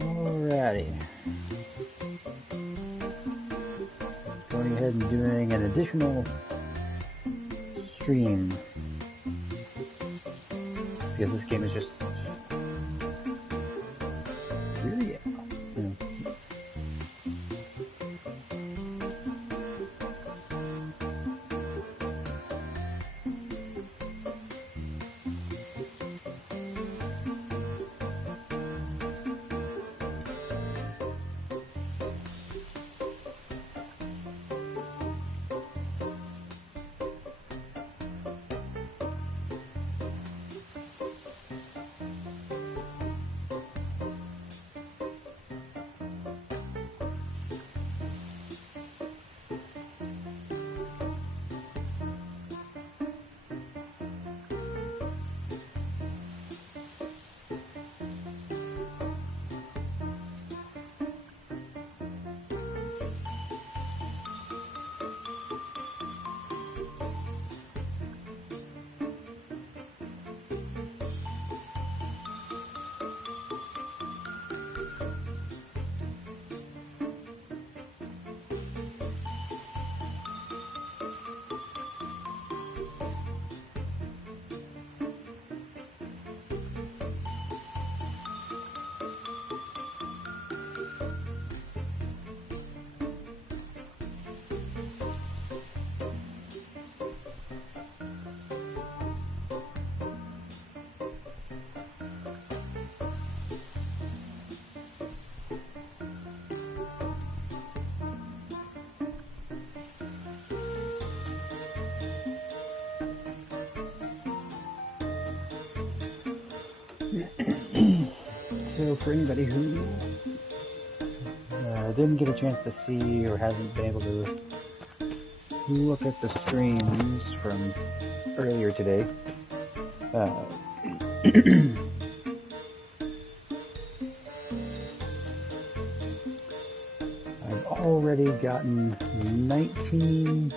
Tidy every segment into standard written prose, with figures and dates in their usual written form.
Alrighty. Going ahead and doing an additional stream. Because this game is just really, so for anybody who didn't get a chance to see or hasn't been able to look at the streams from earlier today, I've already gotten 19, so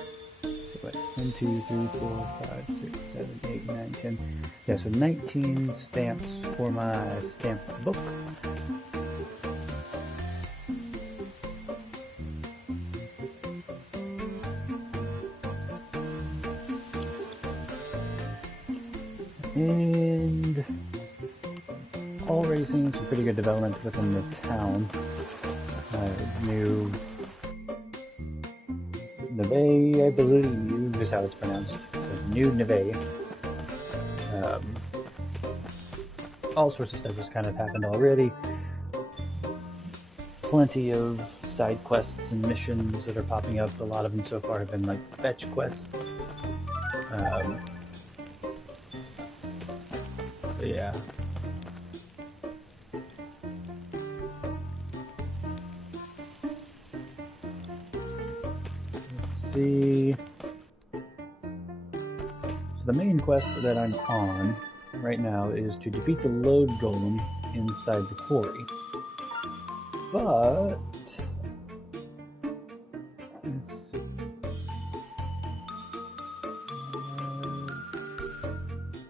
what, 1, 2, 3, 4, 5, 6, 7, 8, 9, 10, yeah, so 19 stamps for my stamp book. And already seeing some pretty good development within the town. New Neve, I believe is how it's pronounced. New Neve. All sorts of stuff has kind of happened already. Plenty of side quests and missions that are popping up. A lot of them so far have been like fetch quests. But yeah. Let's see. So the main quest that I'm on right now is to defeat the load golem inside the quarry. But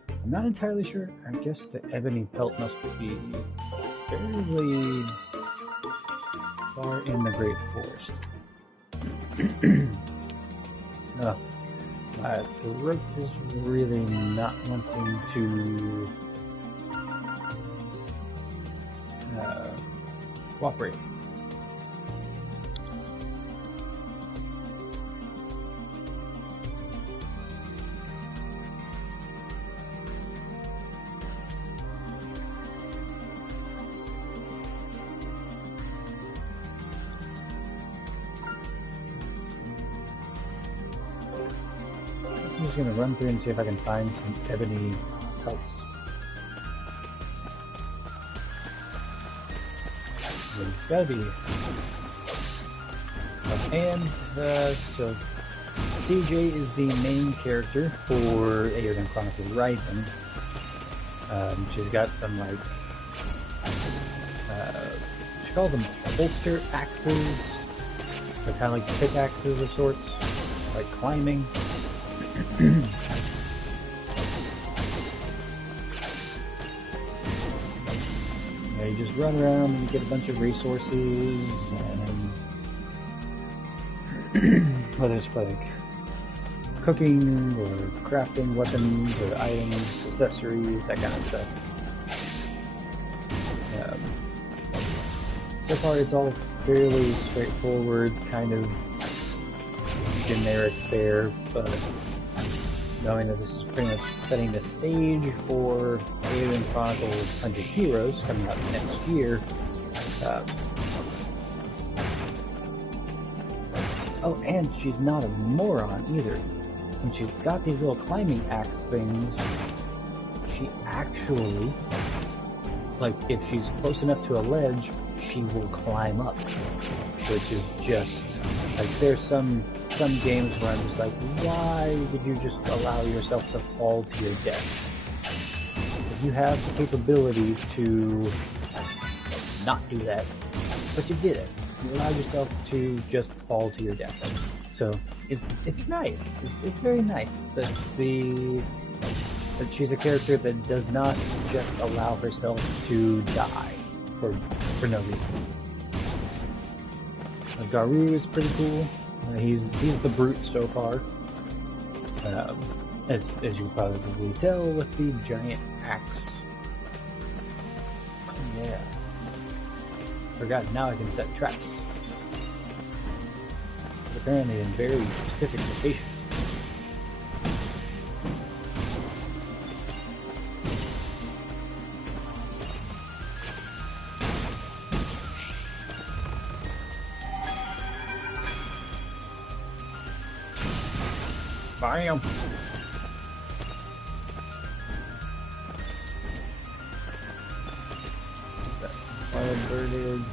I'm not entirely sure. I guess the ebony pelt must be fairly far in the Great Forest. My throat is really not wanting to cooperate. I'm just going to run through and see if I can find some ebony pelts. There's gotta be. And so CJ is the main character for Eiyuden Chronicle Rising. She's got some like she calls them holster axes. They're kind of like pickaxes of sorts, like climbing. you just run around and you get a bunch of resources, and whether it's for like cooking or crafting weapons or items, accessories, that kind of stuff. So far it's all fairly straightforward, kind of generic fare, but knowing that this is pretty much setting the stage for Eiyuden Chronicle 100 Heroes coming out next year. Oh, and she's not a moron either. Since she's got these little climbing axe things, she actually, like, if she's close enough to a ledge, she will climb up. Which is just, like, there's some games where I'm just like, why did you just allow yourself to fall to your death? If you have the capability to not do that, but you did it. You allowed yourself to just fall to your death. So it's nice. It's very nice that she's a character that does not just allow herself to die for no reason. Garu is pretty cool. He's the brute so far, as you probably tell with the giant axe. Yeah. Forgot, now I can set traps. Apparently in very specific locations. Bam! Firebirded.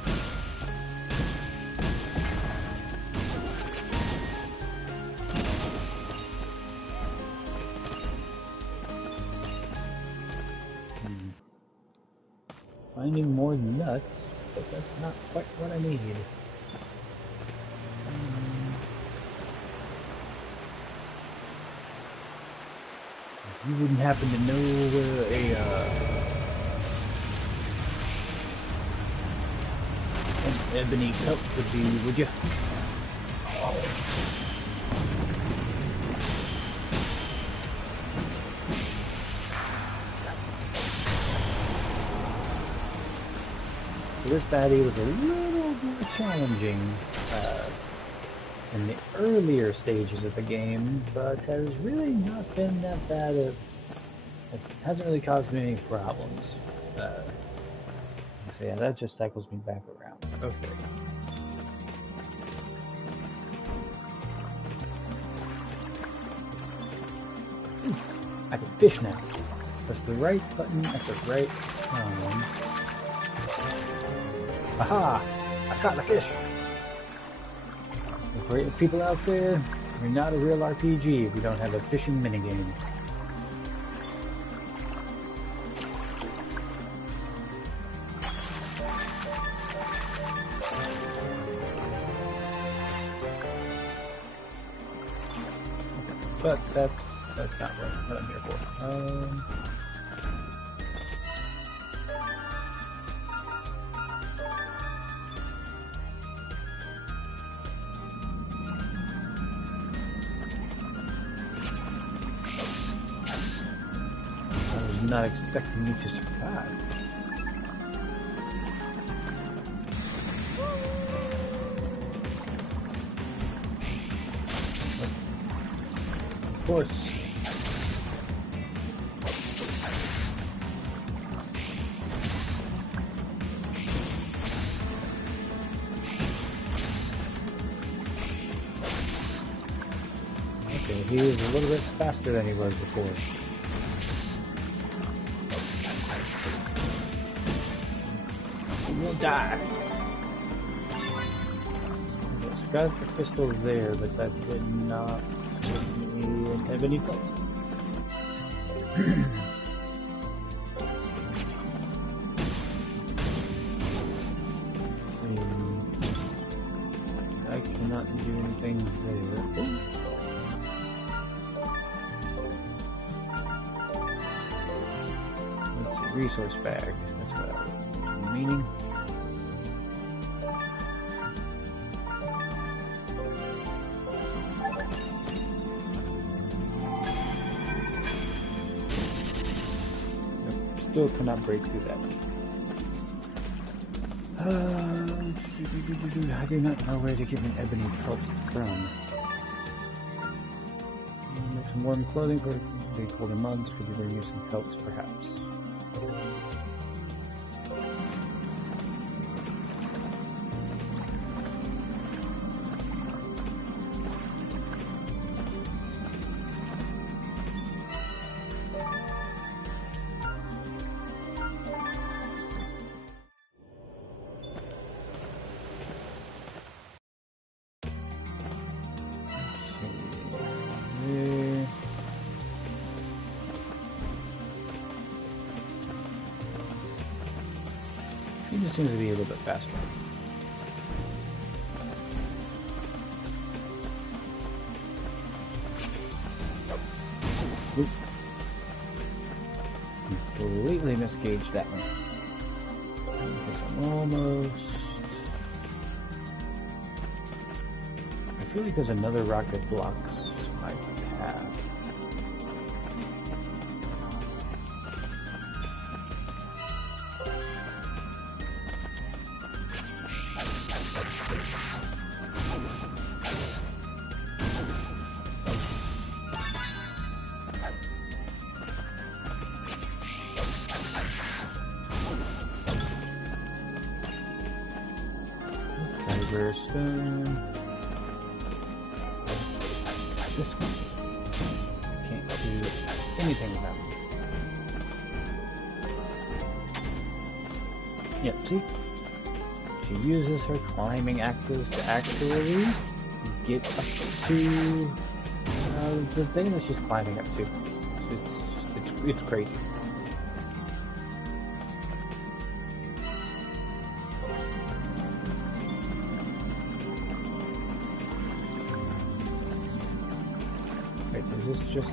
Finding more nuts, but that's not quite what I needed. You wouldn't happen to know where an ebony cup would be, would you? So this baddie was a little more challenging in the earlier stages of the game, but has really not been that bad. It hasn't really caused me any problems. So yeah, that just cycles me back around. Okay. I can fish now. Press the right button at the right time. Aha! I caught the fish! For people out there, you're not a real RPG if you don't have a fishing minigame. But that's not what I'm here for. Not expecting you to survive. Of course. Okay, he is a little bit faster than he was before. Die. Got the crystal there, but that did not give me an ebony plate. I cannot do anything there. It's a resource bag. That's what I meaning. Nope, still cannot break through that. I do not know where to get an ebony pelt from. Make some warm clothing for the colder months. Could you bring you some pelts, perhaps? He just seems to be a little bit faster. Oop. Completely misgauged that one. I'm almost... I feel like there's another rock that blocks my path. Stone. This one. Can't do anything with that one. Yep, see? She uses her climbing axes to actually get up to the thing that she's climbing up to. It's crazy. Is this just...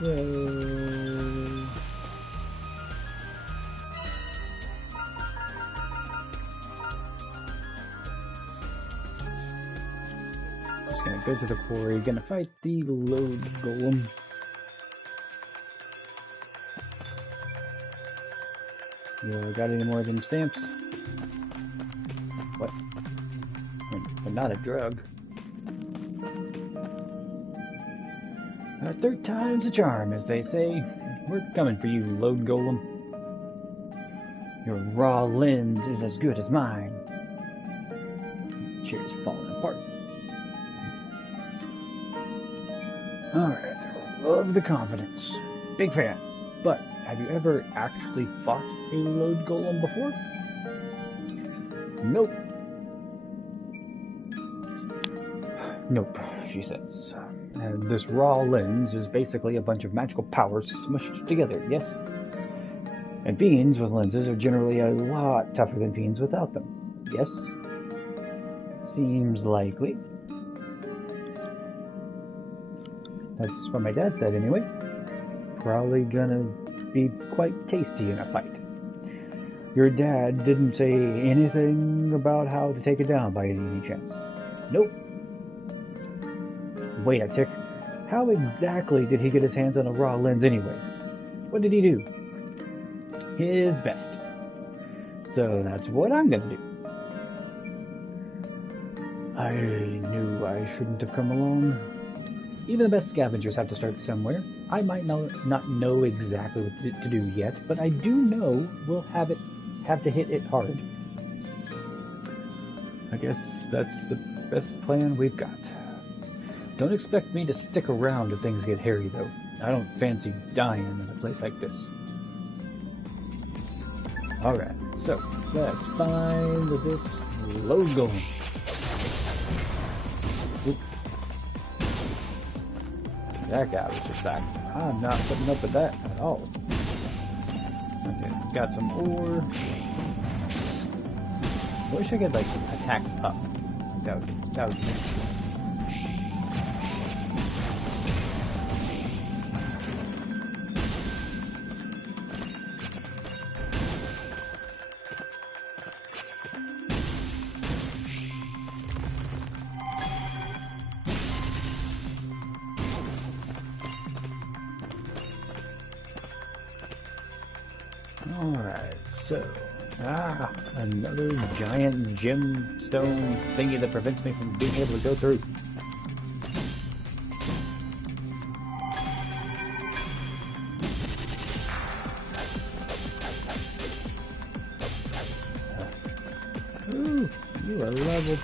So... just gonna go to the quarry, gonna fight the load golem. You got any more of them stamps? What? But not a drug. Third time's a charm, as they say. We're coming for you, load golem. Your raw lens is as good as mine. Chair's falling apart. Alright, love the confidence. Big fan. But, have you ever actually fought a load golem before? Nope. Nope, she says. And this raw lens is basically a bunch of magical powers smushed together, yes? And fiends with lenses are generally a lot tougher than fiends without them, yes? seems likely. That's what my dad said anyway. Probably gonna be quite tasty in a fight. Your dad didn't say anything about how to take it down by any chance? Nope. Wait a tick. How exactly did he get his hands on a raw lens anyway? What did he do? His best. So that's what I'm gonna do. I knew I shouldn't have come along. Even the best scavengers have to start somewhere. I might not know exactly what to do yet, but I do know we'll have to hit it hard. I guess that's the best plan we've got. Don't expect me to stick around if things get hairy, though. I don't fancy dying in a place like this. Alright, so let's find this load going. Oop. That guy was just back. I'm not putting up with that at all. Okay, got some ore. I wish I could, like, attack up. That would be nice. Alright, so, another giant gemstone thingy that prevents me from being able to go through. Ooh, you are leveled.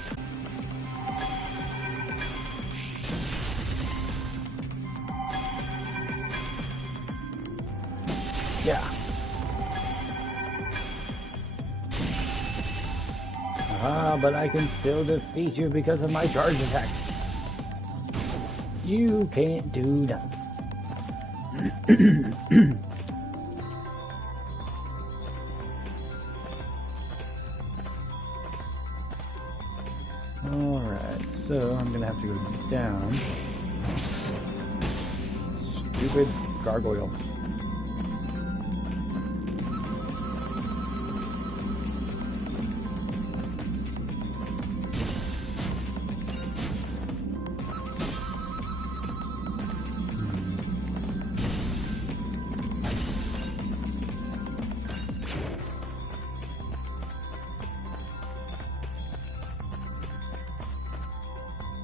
Yeah. But I can still defeat you because of my charge attack. You can't do nothing. Alright, so I'm gonna have to go down. Stupid gargoyle.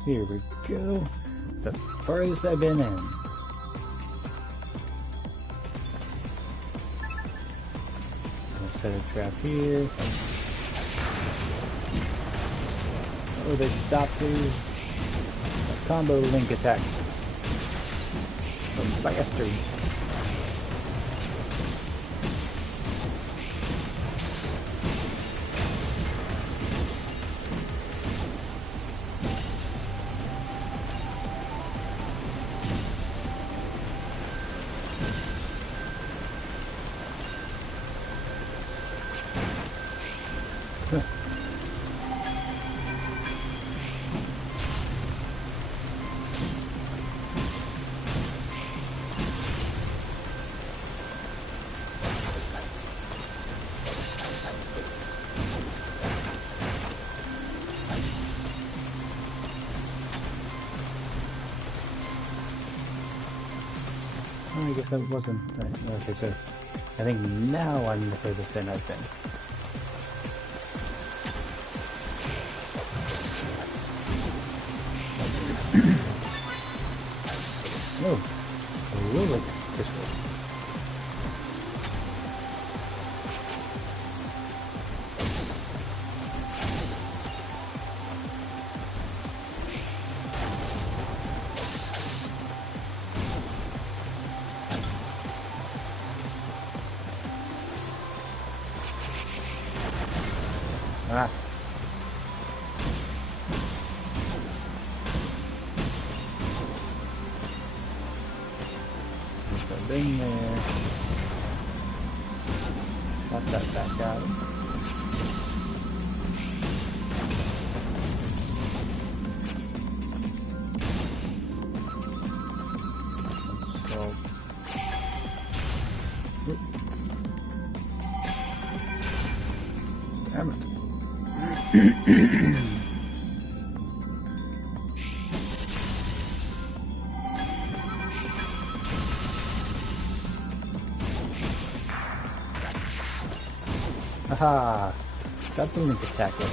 Here we go. The farthest I've been in. I'll set a trap here. Oh, they stopped a combo link attack from bastards. I guess that wasn't... Okay, so I think now I'm the furthest in I've been. Oh, a little this way. Ah. Put that in there. Got that back out. well... Damn it. Haha! Got the link attack in.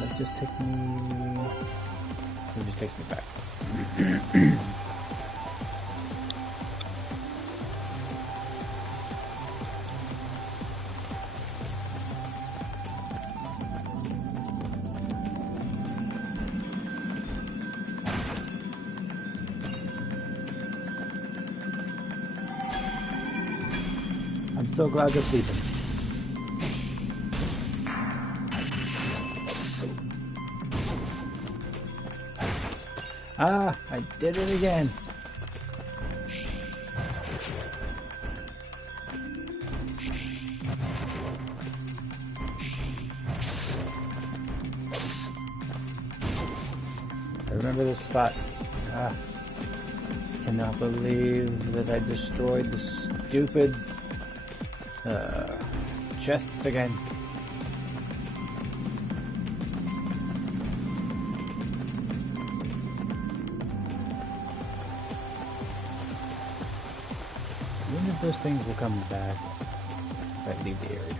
That just takes me... It just takes me back. I'm so glad they're sleeping. Ah, I did it again. I remember this spot. Ah, cannot believe that I destroyed the stupid chests again. When if those things will come back if I leave the area.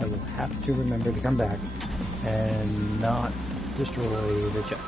I will have to remember to come back and not destroy the chest.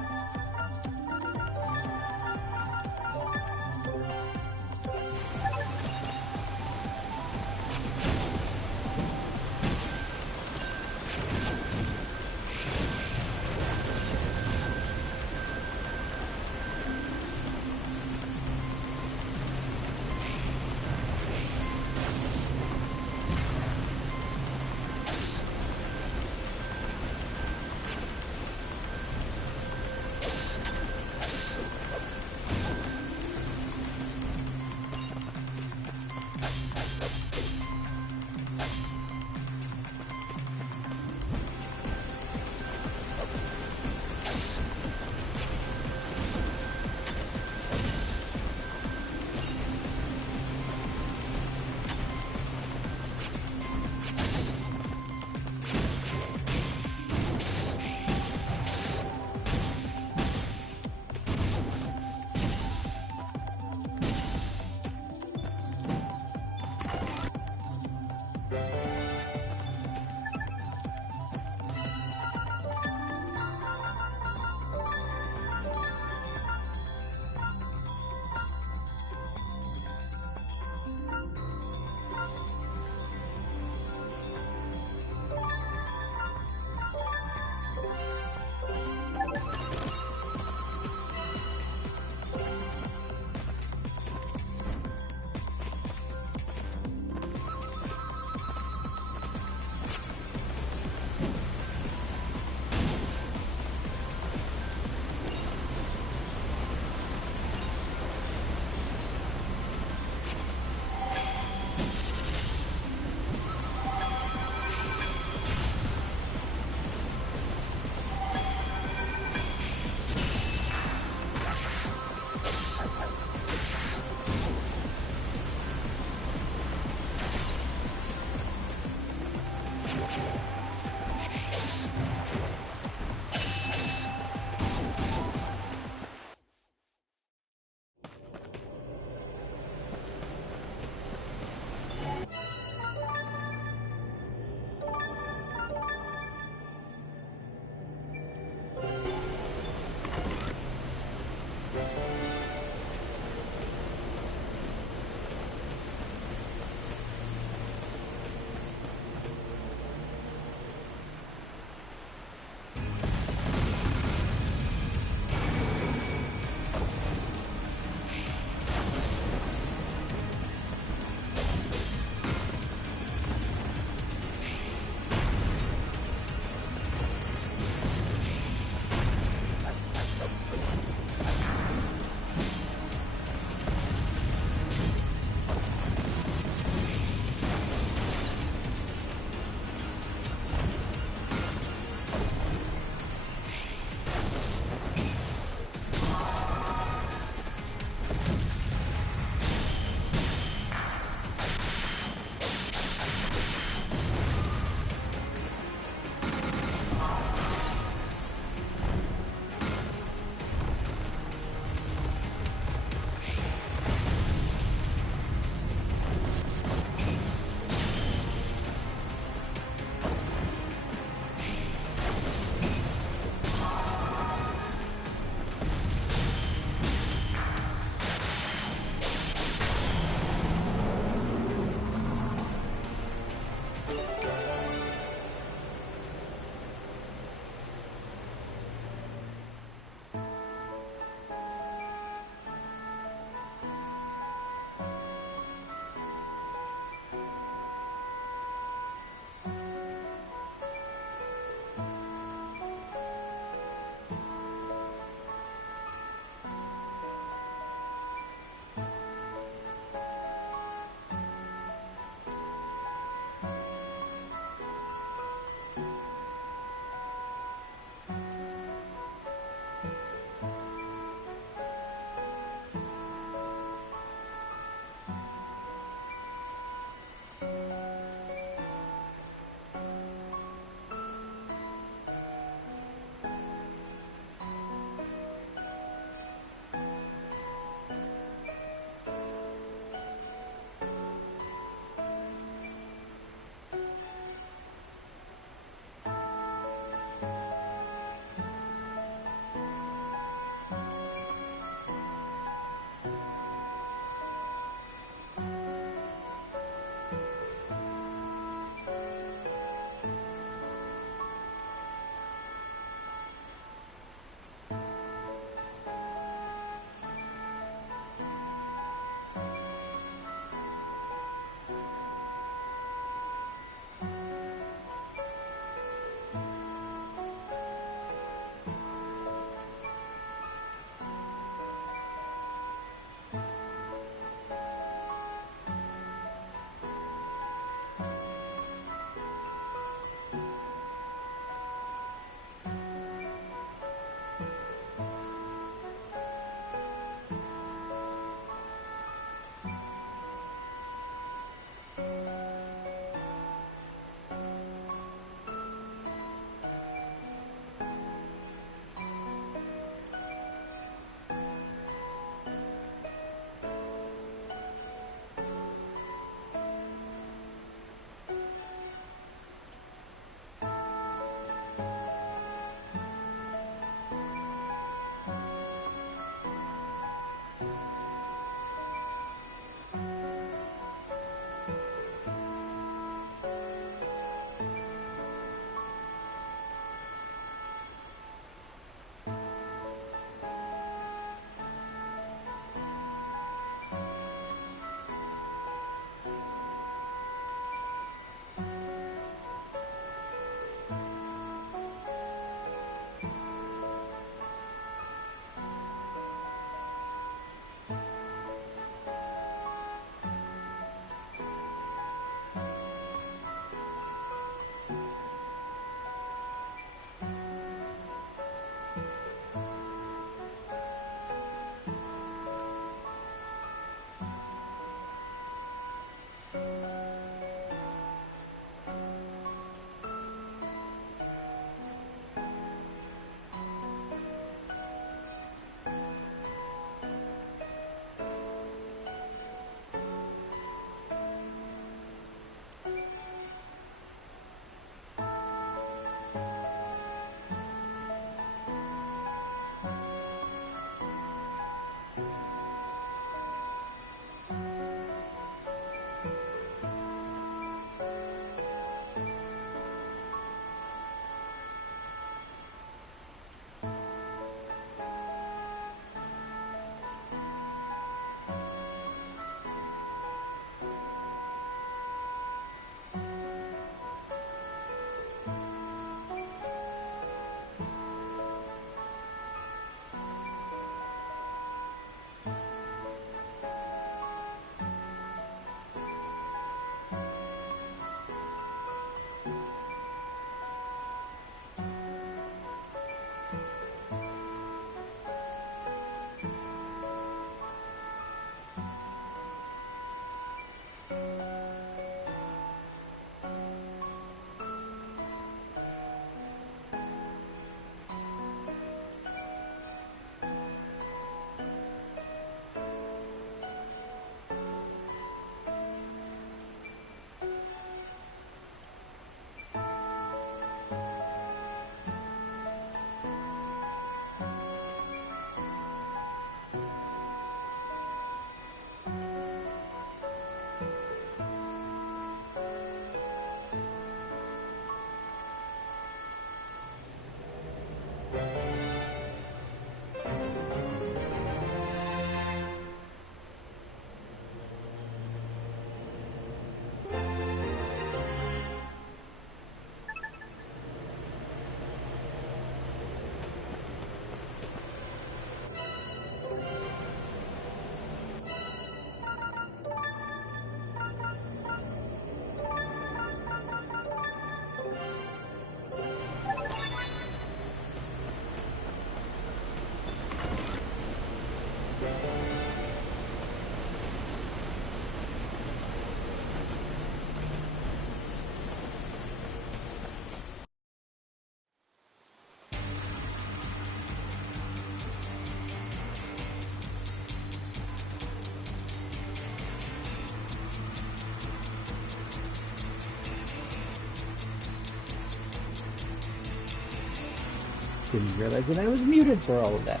Didn't realize that I was muted for all of that.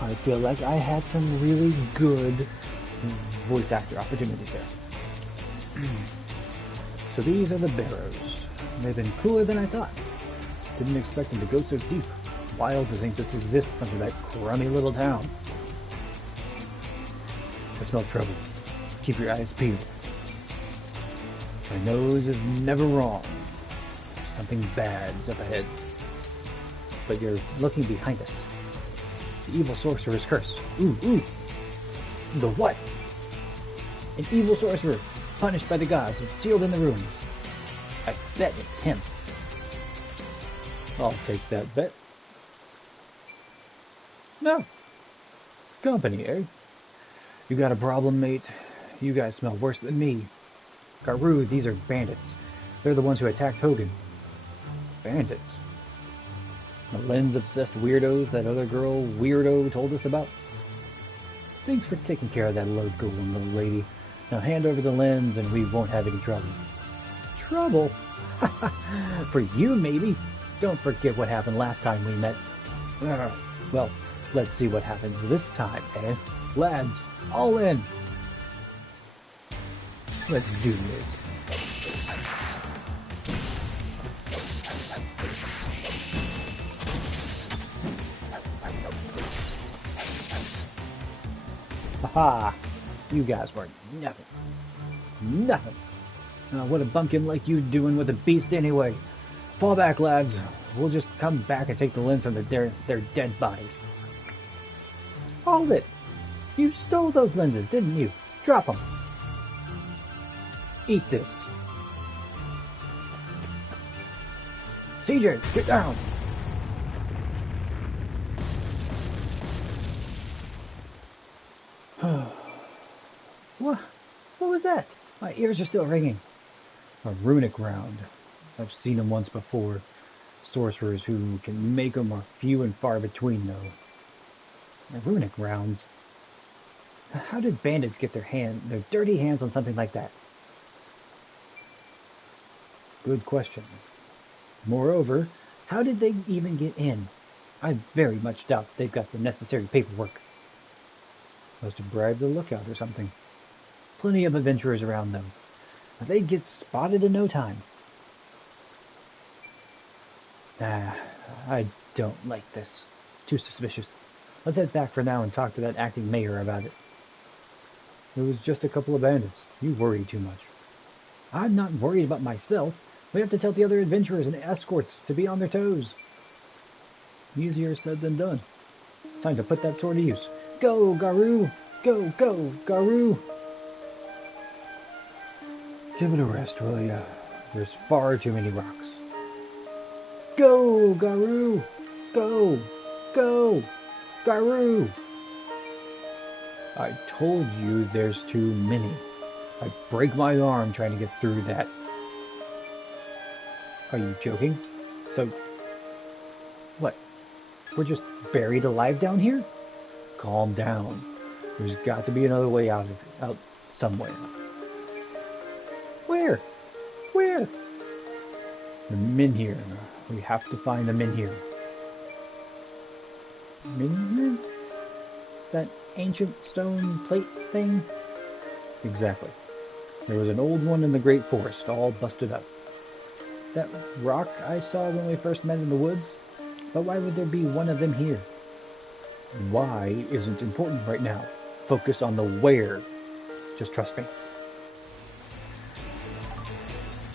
I feel like I had some really good voice actor opportunities there. So these are the Barrows. They've been cooler than I thought. Didn't expect them to go so deep. Wild to think this exists under that crummy little town. I smell trouble. Keep your eyes peeled. My nose is never wrong. Something bad's up ahead. But you're looking behind us. The evil sorcerer's curse. Ooh. The what? An evil sorcerer, punished by the gods and sealed in the ruins. I bet it's him. I'll take that bet. No. Company, eh? You got a problem, mate? You guys smell worse than me. Garou, these are bandits. They're the ones who attacked Hogan. Bandits? The lens-obsessed weirdos that other girl weirdo told us about? Thanks for taking care of that load-going little lady. Now hand over the lens and we won't have any trouble. Trouble? For you, maybe. Don't forget what happened last time we met. Well, let's see what happens this time, eh? Lads, all in. Let's do this. Haha! You guys were nothing. Nothing. What a bumpkin like you doing with a beast anyway? Fall back, lads. We'll just come back and take the lens from their dead bodies. Hold it! You stole those lenses, didn't you? Drop them. Eat this. CJ, get down! What was that? My ears are still ringing. A runic round. I've seen them once before. Sorcerers who can make them are few and far between, though. Runic rounds? How did bandits get their dirty hands on something like that? Good question. Moreover, how did they even get in? I very much doubt they've got the necessary paperwork. Must have bribed the lookout or something. Plenty of adventurers around them. They'd get spotted in no time. I don't like this. Too suspicious. Let's head back for now and talk to that acting mayor about it. It was just a couple of bandits. You worry too much. I'm not worried about myself. We have to tell the other adventurers and escorts to be on their toes. Easier said than done. Time to put that sword to use. Go, Garou! Go, Garou! Give it a rest, will ya? There's far too many rocks. Go, Garou! Go! Garou! I told you there's too many. I'd break my arm trying to get through that. Are you joking? So, what? We're just buried alive down here? Calm down. There's got to be another way out somewhere. Where? The Minhir. We have to find the Minhir. Minhir? That ancient stone plate thing? Exactly. There was an old one in the Great Forest, all busted up. That rock I saw when we first met in the woods? But why would there be one of them here? Why isn't important right now. Focus on the where. Just trust me.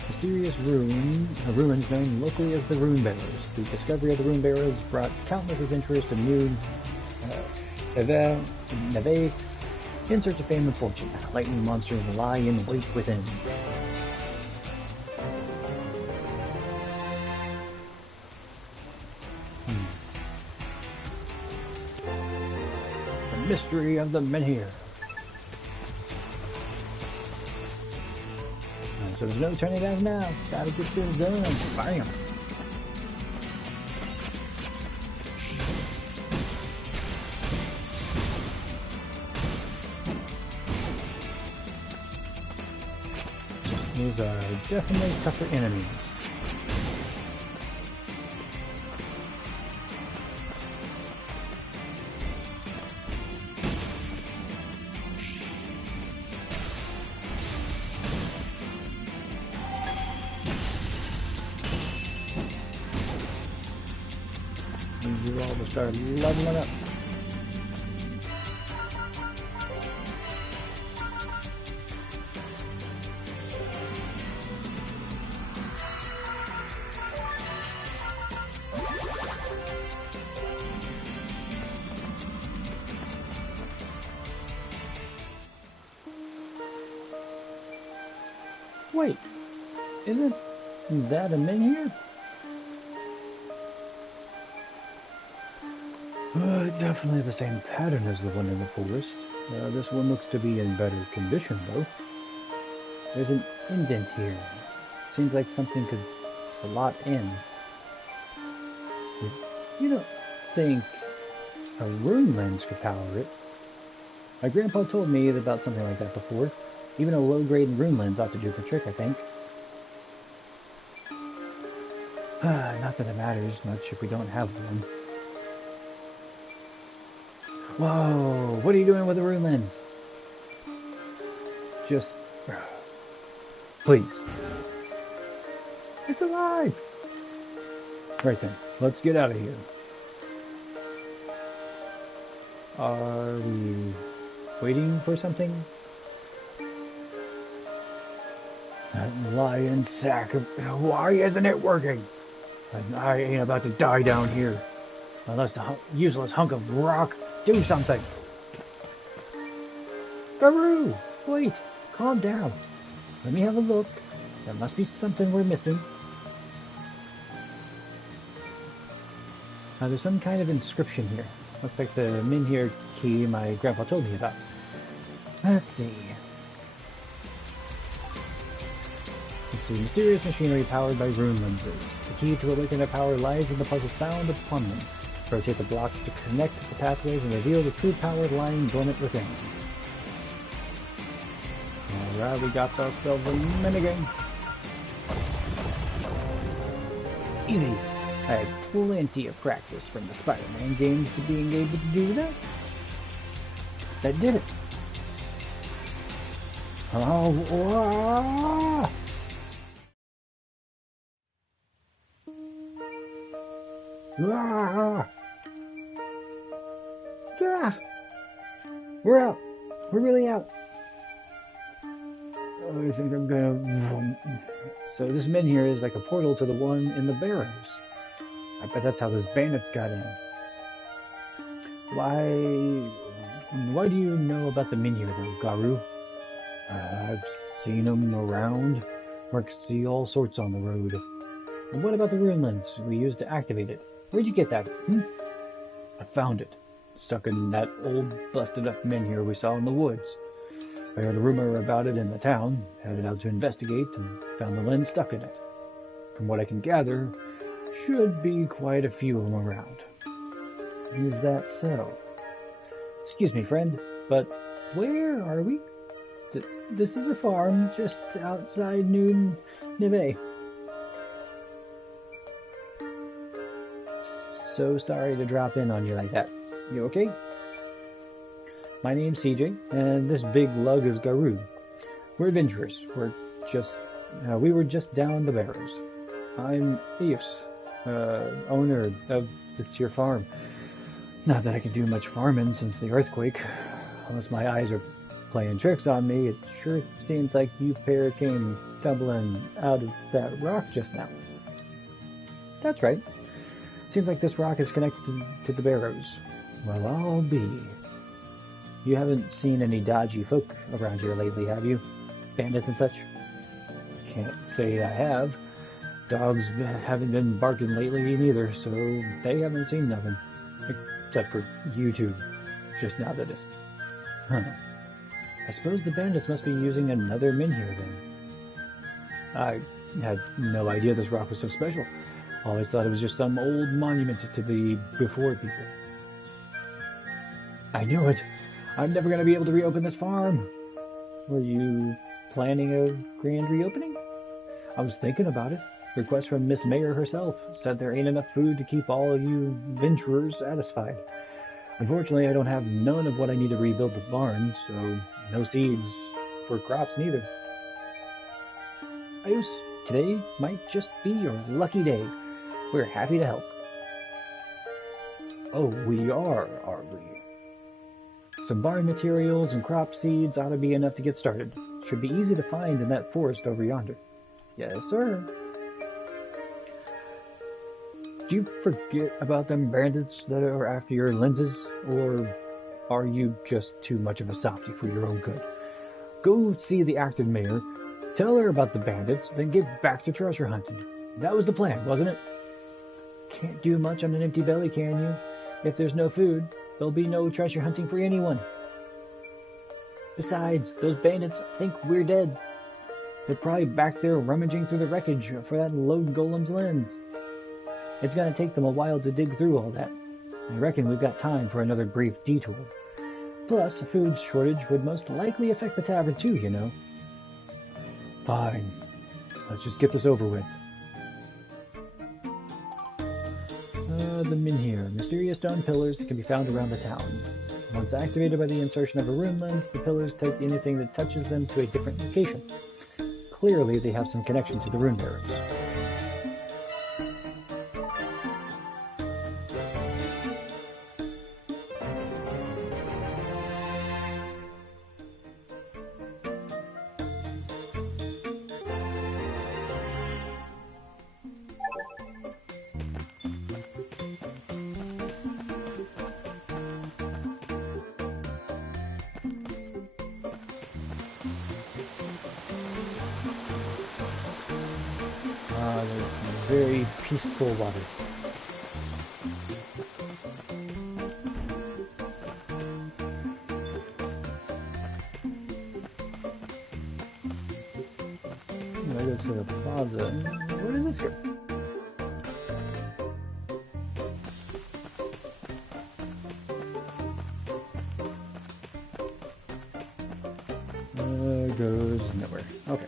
Mysterious ruins known locally as the Rune Bearers. The discovery of the Rune Bearers brought countless adventurers to New Neve in search of fame and fortune. Lightning monsters lie in wait within. The mystery of the Menhir. So there's no turning back now. Gotta get this done. Bam! These are definitely tougher enemies. all to start leveling up. Wait, isn't that a min here? Definitely the same pattern as the one in the forest. This one looks to be in better condition, though. There's an indent here. Seems like something could slot in. You don't think a rune lens could power it? My grandpa told me about something like that before. Even a low-grade rune lens ought to do the trick, I think. Not that it matters much if we don't have one. Whoa, what are you doing with the rune lens? Just... please. It's alive! Right then, let's get out of here. Are we waiting for something? That lying sack of... why isn't it working? I ain't about to die down here. Unless the useless hunk of rock do something. Garou! Wait, calm down. Let me have a look. There must be something we're missing. There's some kind of inscription here. Looks like the Minhir key my grandpa told me about. Let's see. Mysterious machinery powered by rune lenses. The key to awaken their power lies in the puzzle found upon them. Rotate the blocks to connect the pathways and reveal the true power lying dormant within. Alright, we got ourselves a minigame. Easy. I had plenty of practice from the Spider-Man games to being able to do that. That did it. Oh, ah! Ah! We're out. We're really out. Oh, I think I'm gonna... So this min here is like a portal to the one in the barrows. I bet that's how those bandits got in. Why do you know about the min here though, Garou? I've seen them around. Marks see all sorts on the road. And what about the rune lens we used to activate it? Where'd you get that? I found it. Stuck in that old busted up min here we saw in the woods. I heard a rumor about it in the town, headed out to investigate, and found the lens stuck in it. From what I can gather, should be quite a few of them around. Is that so? Excuse me, friend, but where are we? This is a farm just outside New Neve. So sorry to drop in on you like that. You okay? My name's CJ, and this big lug is Garou. We're adventurers. We were just down the barrows. I'm Eiyus, owner of this here farm. Not that I can do much farming since the earthquake. Unless my eyes are playing tricks on me, it sure seems like you pair came tumbling out of that rock just now. That's right. Seems like this rock is connected to the barrows. Well, I'll be. You haven't seen any dodgy folk around here lately, have you? Bandits and such? Can't say I have. Dogs haven't been barking lately neither, so they haven't seen nothing. Except for you two, just now that it's... I suppose the bandits must be using another min here then. I had no idea this rock was so special. Always thought it was just some old monument to the before people. I knew it. I'm never going to be able to reopen this farm. Were you planning a grand reopening? I was thinking about it. Request from Miss Mayor herself. Said there ain't enough food to keep all of you venturers satisfied. Unfortunately, I don't have none of what I need to rebuild the barn, so no seeds for crops neither. Eiyus, today might just be your lucky day. We're happy to help. Oh, we are we? Some barn materials and crop seeds ought to be enough to get started. Should be easy to find in that forest over yonder. Yes, sir. Do you forget about them bandits that are after your lenses, or are you just too much of a softy for your own good? Go see the acting mayor, tell her about the bandits, then get back to treasure hunting. That was the plan, wasn't it? Can't do much on an empty belly, can you? If there's no food, there'll be no treasure hunting for anyone. Besides, those bandits think we're dead. They're probably back there rummaging through the wreckage for that lode golem's lens. It's gonna take them a while to dig through all that. I reckon we've got time for another brief detour. Plus, a food shortage would most likely affect the tavern too, you know. Fine. Let's just get this over with. The Minhir, mysterious stone pillars that can be found around the town. Once activated by the insertion of a rune lens, the pillars take anything that touches them to a different location. Clearly, they have some connection to the rune bearers. Very peaceful water. I go to the plaza. What is this here? Goes nowhere. Okay.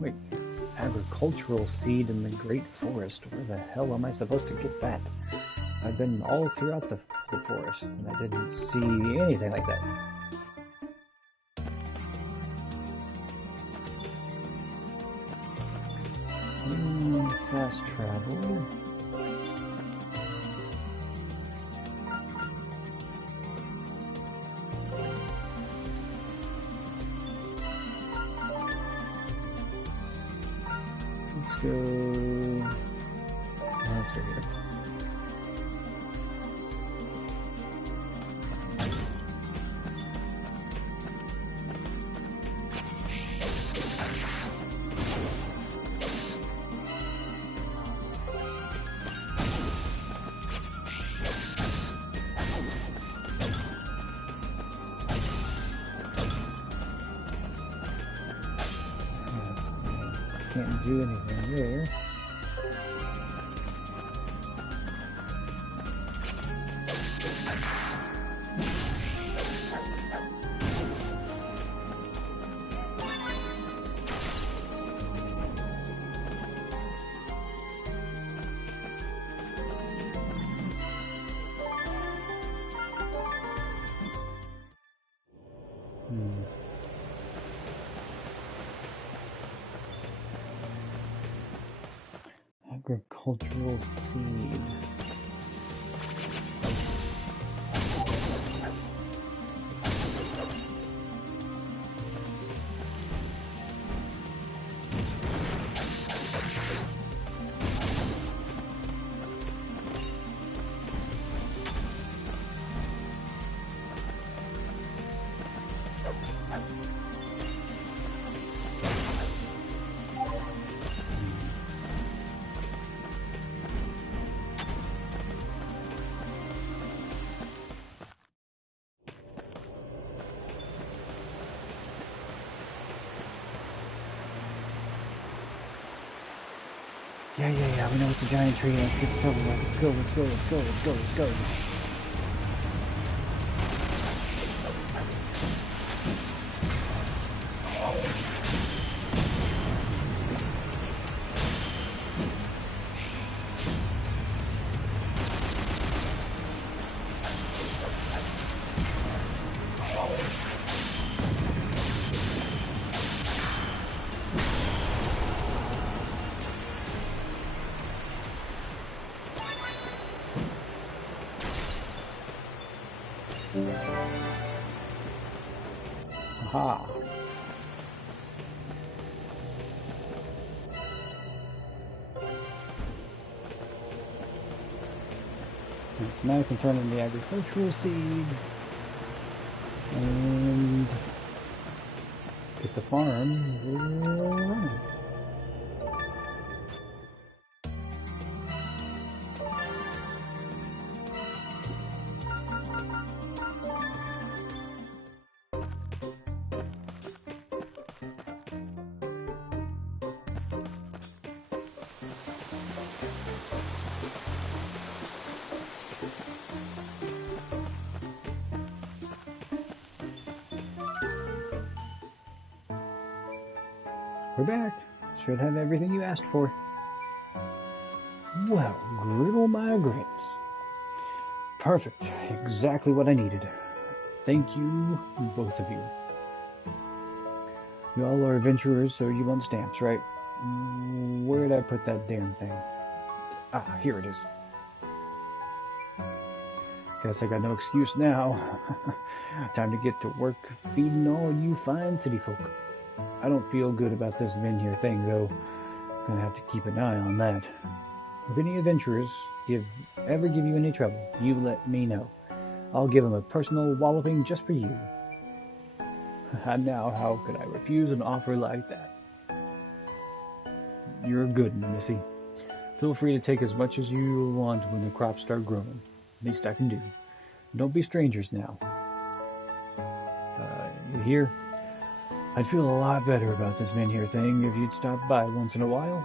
Wait, agricultural seed in the Great Forest. Where the hell am I supposed to get that? I've been all throughout the forest, and I didn't see anything like that. Fast travel. Let's go. Let's see here. Can't do anything there. Agricultural seed. Yeah, we know it's a giant tree. Let's get this over with. Let's go. Aha. And so now I can turn in the agricultural seed and get the farm running. We're back. Should have everything you asked for. Well, griddle my grits. Perfect. Exactly what I needed. Thank you, both of you. You all are adventurers, so you want stamps, right? Where did I put that damn thing? Ah, here it is. Guess I got no excuse now. Time to get to work feeding all you fine city folk. I don't feel good about this Vineyard thing, though. Gonna have to keep an eye on that. If any adventurers ever give you any trouble, you let me know. I'll give them a personal walloping just for you. And now, how could I refuse an offer like that? You're good, Missy. Feel free to take as much as you want when the crops start growing. Least I can do. Don't be strangers now. You hear? I'd feel a lot better about this Vineyard thing if you'd stop by once in a while.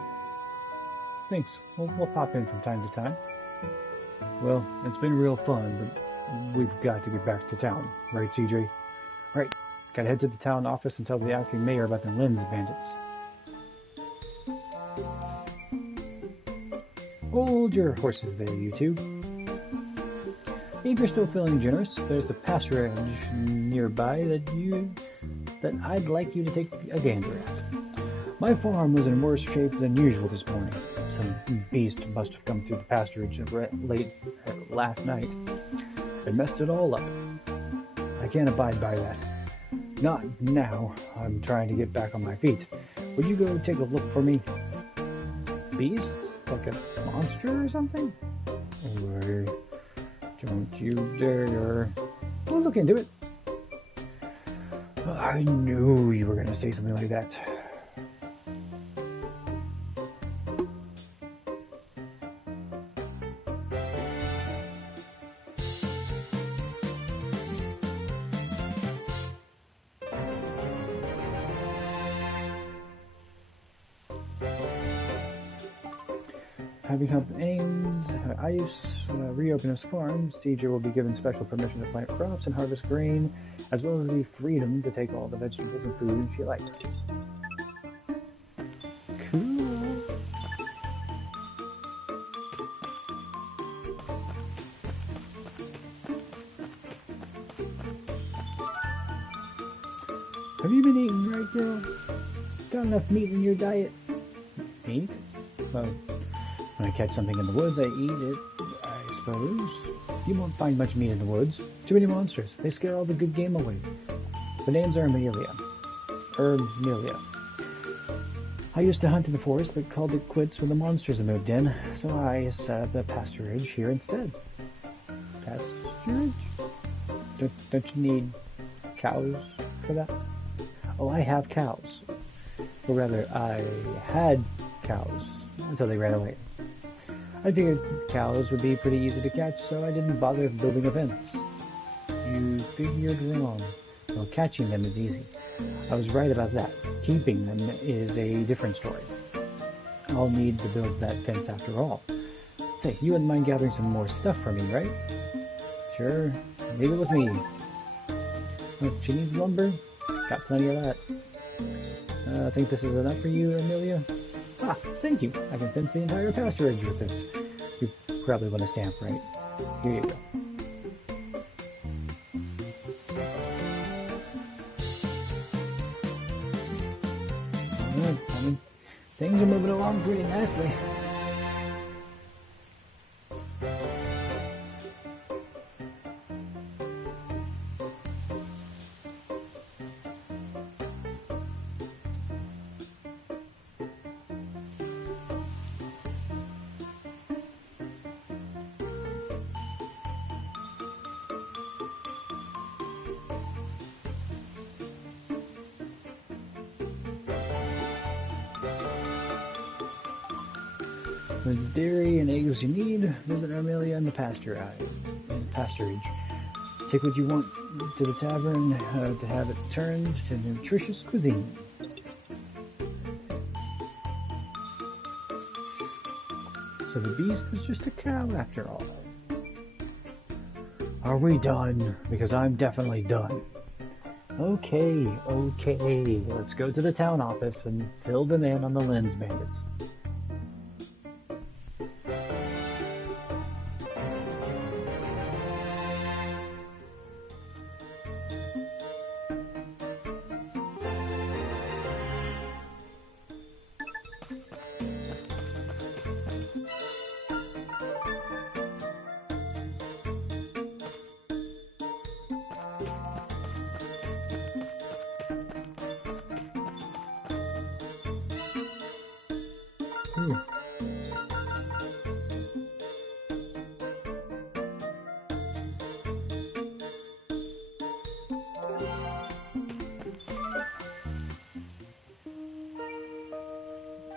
Thanks. We'll pop in from time to time. Well, it's been real fun, but we've got to get back to town. Right, CJ? Right. Gotta head to the town office and tell the acting mayor about the lens bandits. Hold your horses there, you two. If you're still feeling generous, there's a pasturage nearby that I'd like you to take a gander at. My farm was in worse shape than usual this morning. Some beast must have come through the pasturage late last night and messed it all up. I can't abide by that. Not now. I'm trying to get back on my feet. Would you go take a look for me? Beast? Like a monster or something? Or don't you dare. We'll look into it. I knew you were going to say something like that. Having helped Ames, reopen his farm, CJ will be given special permission to plant crops and harvest grain, as well as the freedom to take all the vegetables and food she likes. Cool. Have you been eating right, girl? Got enough meat in your diet? Meat? Well, when I catch something in the woods, I eat it, I suppose. You won't find much meat in the woods. Too many monsters. They scare all the good game away. The names are Amelia. I used to hunt in the forest, but called it quits when the monsters had moved in, so I set up the pasturage here instead. Pasturage? Don't you need cows for that? Oh, I have cows. Or rather, I had cows until they ran away. I figured cows would be pretty easy to catch, so I didn't bother building a fence. You figured wrong. Well, catching them is easy. I was right about that. Keeping them is a different story. I'll need to build that fence after all. Say, you wouldn't mind gathering some more stuff for me, right? Sure. Leave it with me. She needs lumber? Got plenty of that. I think this is enough for you, Amelia? Ah, thank you. I can fence the entire pasturage with this. You probably want a stamp, right? Here you go. Alright, I mean, things are moving along pretty nicely. With the dairy and eggs you need, visit Armelia in the pasturage. Take what you want to the tavern to have it turned to nutritious cuisine. So the beast was just a cow after all. Are we done? Because I'm definitely done. Okay, let's go to the town office and fill them in on the lens bandits.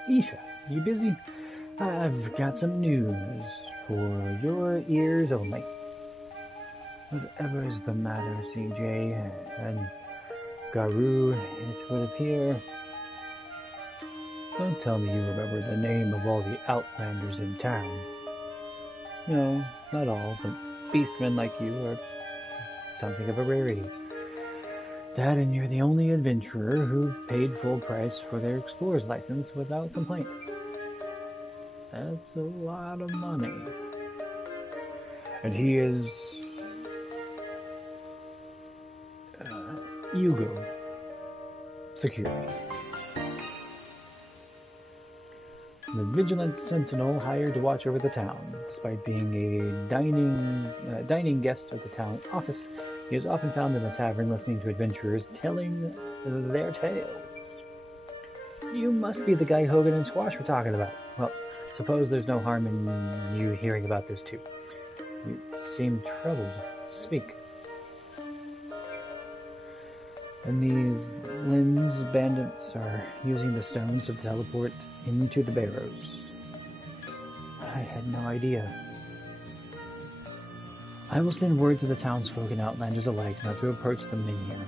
Isha, you busy? I've got some news for your ears only. Whatever is the matter, CJ and Garu, it would appear. Don't tell me you remember the name of all the outlanders in town. No, not all, but beastmen like you are something of a rarity. That and you're the only adventurer who paid full price for their explorer's license without complaint. That's a lot of money. And he is Yugo Security. The vigilant sentinel hired to watch over the town. Despite being a dining guest at the town office, he is often found in the tavern listening to adventurers telling their tales. You must be the guy Hogan and Squash were talking about. Well, suppose there's no harm in you hearing about this too. You seem troubled. Speak. And these lens bandits are using the stones to teleport into the barrows. I had no idea. I will send word to the townsfolk and outlanders alike not to approach them in here.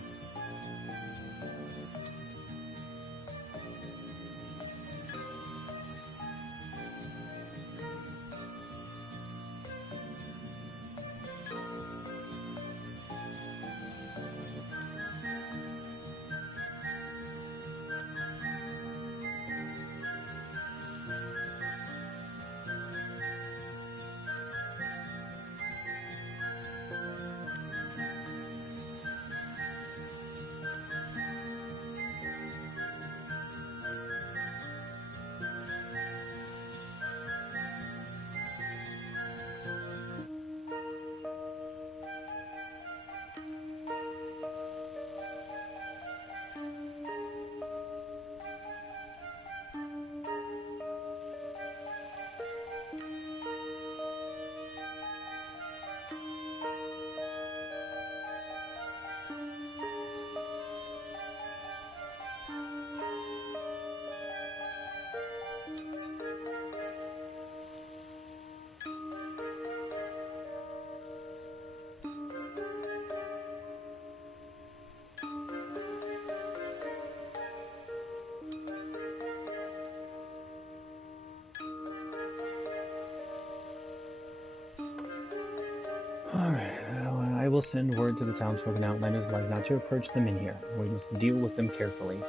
I will send word to the townsfolk and outlanders alike not to approach them in here. We must deal with them carefully.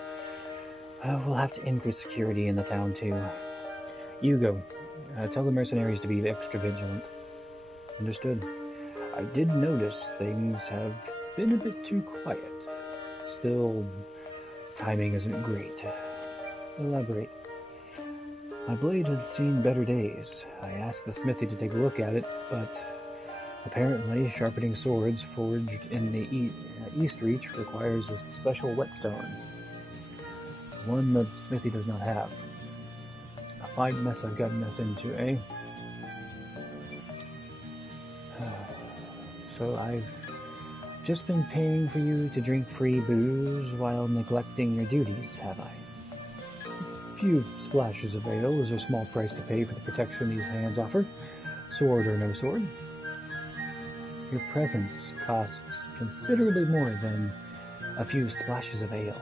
We'll have to increase security in the town too. Yugo, tell the mercenaries to be extra vigilant. Understood. I did notice things have been a bit too quiet. Still, timing isn't great. Elaborate. My blade has seen better days. I asked the smithy to take a look at it, but apparently sharpening swords forged in the East Reach requires a special whetstone. One the smithy does not have. A fine mess I've gotten us into, eh? So I've just been paying for you to drink free booze while neglecting your duties, have I? Few splashes of ale is a small price to pay for the protection these hands offer, sword or no sword. Your presence costs considerably more than a few splashes of ale.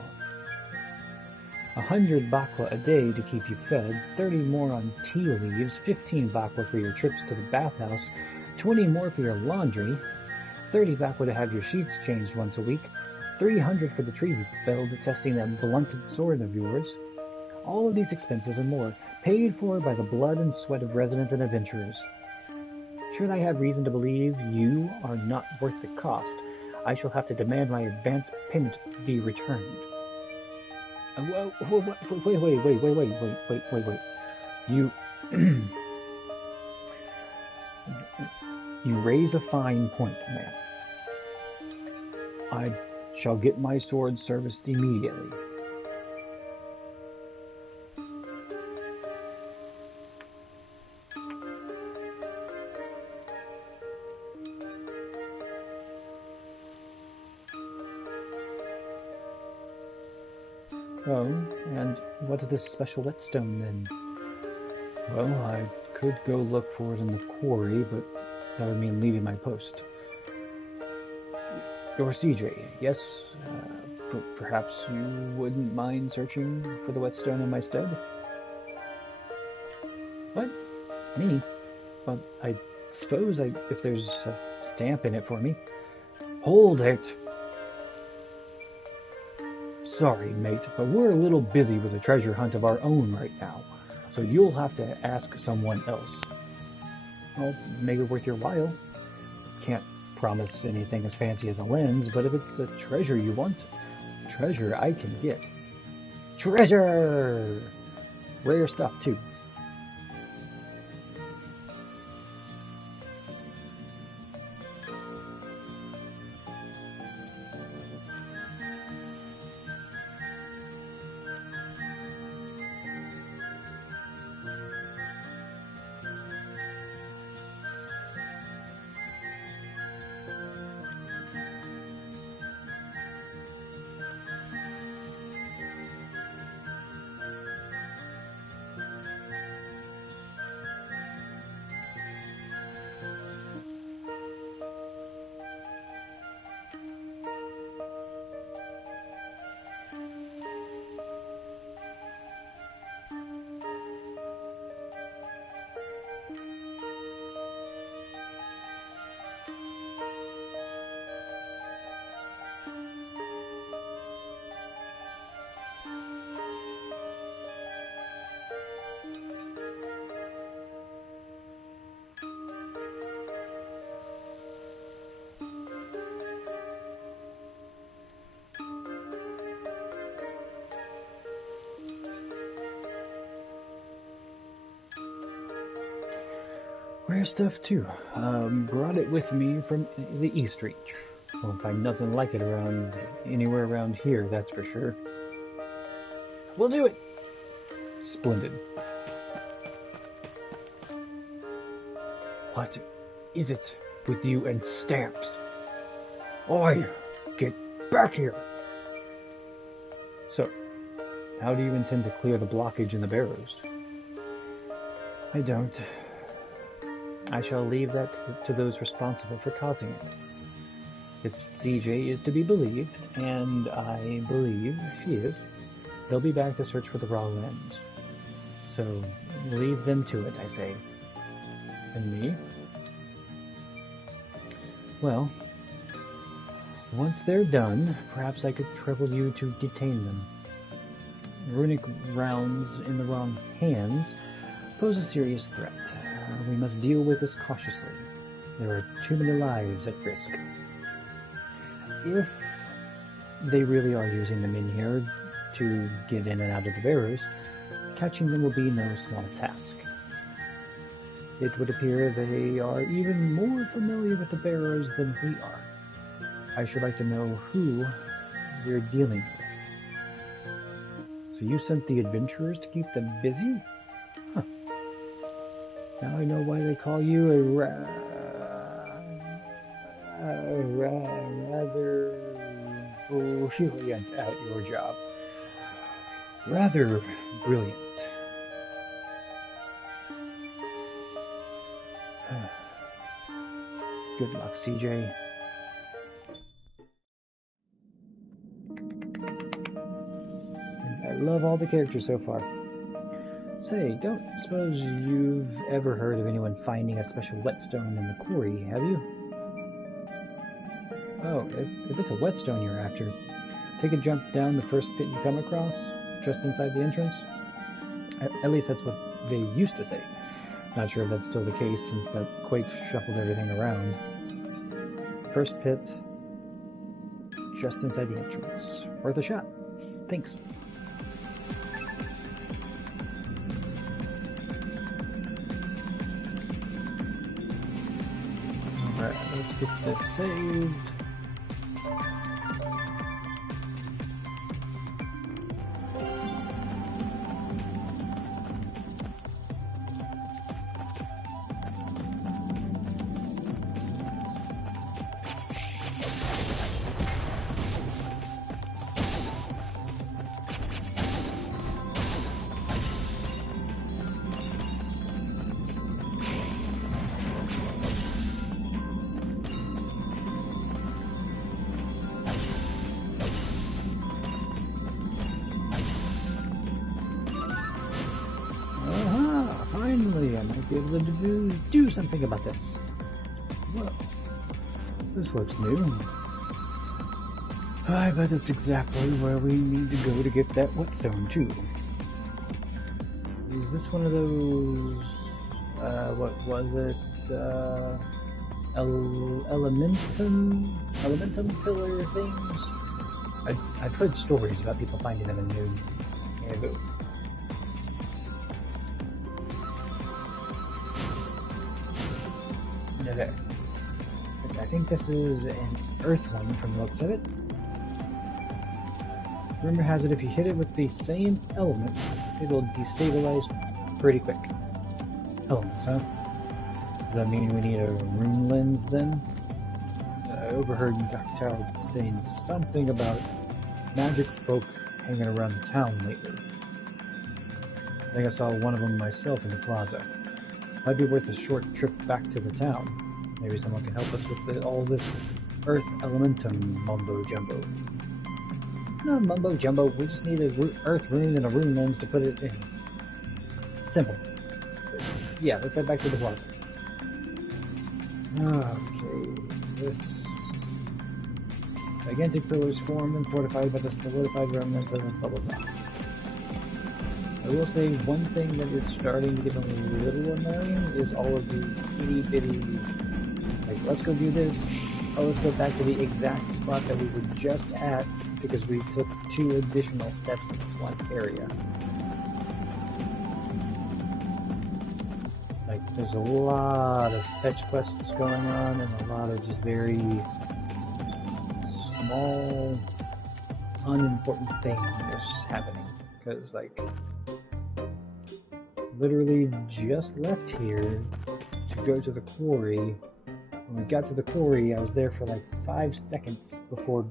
100 bakwa a day to keep you fed, 30 more on tea leaves, 15 bakwa for your trips to the bathhouse, 20 more for your laundry, 30 bakwa to have your sheets changed once a week, 300 for the tree felled testing that blunted sword of yours. All of these expenses and more, paid for by the blood and sweat of residents and adventurers. Should I have reason to believe you are not worth the cost, I shall have to demand my advance payment be returned. Wait. You... You raise a fine point, ma'am. I shall get my sword serviced immediately. Oh, and what is this special whetstone, then? Well, I could go look for it in the quarry, but that would mean leaving my post. You're CJ, yes? Perhaps you wouldn't mind searching for the whetstone in my stead? What? Me? Well, I suppose if there's a stamp in it for me. Hold it! Sorry, mate, but we're a little busy with a treasure hunt of our own right now, so you'll have to ask someone else. I'll make it worth your while. Can't promise anything as fancy as a lens, but if it's a treasure you want, treasure I can get. Treasure! Rare stuff, too. Rare stuff, too. Brought it with me from the East Reach. Won't find nothing like it anywhere around here, that's for sure. We'll do it! Splendid. What is it with you and stamps? Oi! Get back here! So, how do you intend to clear the blockage in the barrows? I don't. I shall leave that to those responsible for causing it. If CJ is to be believed, and I believe she is, they'll be back to search for the raw lens. So, leave them to it, I say. And me? Well, once they're done, perhaps I could trouble you to detain them. Runic rounds in the wrong hands pose a serious threat. We must deal with this cautiously. There are too many lives at risk. If they really are using them in here to get in and out of the barrows, catching them will be no small task. It would appear they are even more familiar with the barrows than we are. I should like to know who we're dealing with. So you sent the adventurers to keep them busy? Huh. Now I know why they call you a rather brilliant at your job. Rather brilliant. Good luck, CJ. I love all the characters so far. Say, don't suppose you've ever heard of anyone finding a special whetstone in the quarry, have you? Oh, if it's a whetstone you're after, take a jump down the first pit you come across, just inside the entrance. At least that's what they used to say. Not sure if that's still the case since that quake shuffled everything around. First pit, just inside the entrance. Worth a shot. Thanks. Alright, let's get this saved. Finally, I might be able to do something about this. Well, this looks new. I bet that's exactly where we need to go to get that whetstone too. Is this one of those, what was it, elementum pillar things? I've heard stories about people finding them in New Eiyuden. Okay. I think this is an earth one from the looks of it. Rumor has it if you hit it with the same element, it'll destabilize pretty quick. Elements, huh? Does that mean we need a rune lens then? I overheard Dr. Tower saying something about magic folk hanging around the town lately. I think I saw one of them myself in the plaza. Might be worth a short trip back to the town. Maybe someone can help us with all this earth elementum mumbo jumbo. It's not mumbo jumbo, we just need a earth rune and a rune lens to put it in. Simple. But yeah, let's head back to the plaza. Okay, this gigantic pillars formed and fortified by the solidified remnants of blah blah blah. I will say one thing that is starting to get a little annoying is all of these itty bitty, like, let's go do this, oh, let's go back to the exact spot that we were just at because we took 2 additional steps in this one area. Like, there's a lot of fetch quests going on and a lot of just very small, unimportant things happening. Because, like, literally just left here to go to the quarry. When we got to the quarry, I was there for like 5 seconds before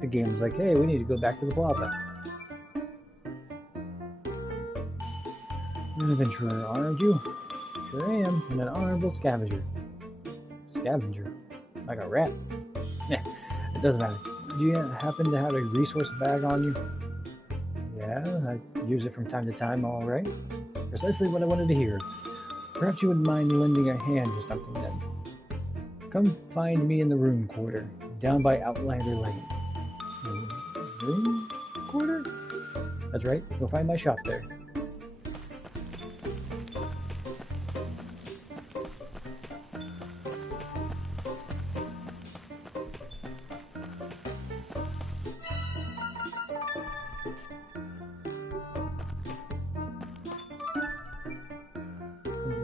the game was like, hey, we need to go back to the plaza. You're an adventurer, aren't you? Sure am, and an honorable scavenger. Scavenger? Like a rat? Yeah, it doesn't matter. Do you happen to have a resource bag on you? Yeah, I use it from time to time, alright. Precisely what I wanted to hear. Perhaps you wouldn't mind lending a hand to something then. Come find me in the Rune Quarter, down by Outlander Lane. Rune Quarter? That's right, you'll find my shop there.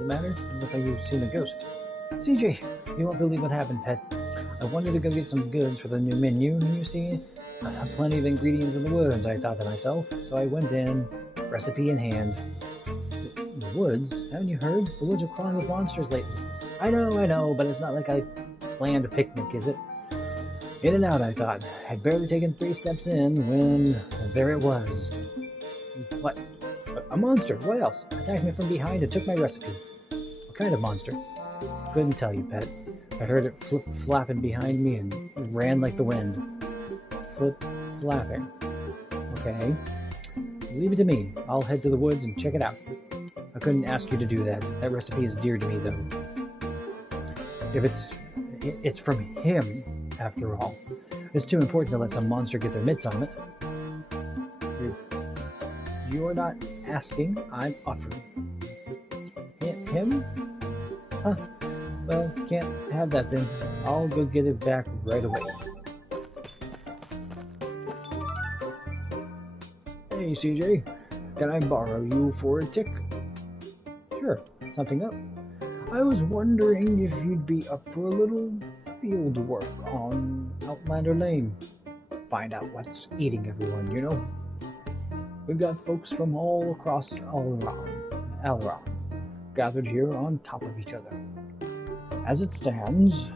Matter? Looks like you've seen a ghost. CJ, you won't believe what happened, pet. I wanted to go get some goods for the new menu, and you see, I have plenty of ingredients in the woods, I thought to myself, so I went in, recipe in hand. The woods? Haven't you heard? The woods are crawling with monsters lately. I know, but it's not like I planned a picnic, is it? In and out, I thought. I'd barely taken 3 steps in when there it was. What? A monster? What else? Attacked me from behind and took my recipe. What kind of monster? Couldn't tell you, pet. I heard it flip-flapping behind me and ran like the wind. Flip-flapping. Okay. Leave it to me. I'll head to the woods and check it out. I couldn't ask you to do that. That recipe is dear to me, though. If it's from him, after all. It's too important to let some monster get their mitts on it. You're not asking, I'm offering. Him? Huh. Well, can't have that then. I'll go get it back right away. Hey, CJ. Can I borrow you for a tick? Sure. Something up? I was wondering if you'd be up for a little field work on Outlander Lane. Find out what's eating everyone, you know? We've got folks from all across Alron gathered here on top of each other. As it stands,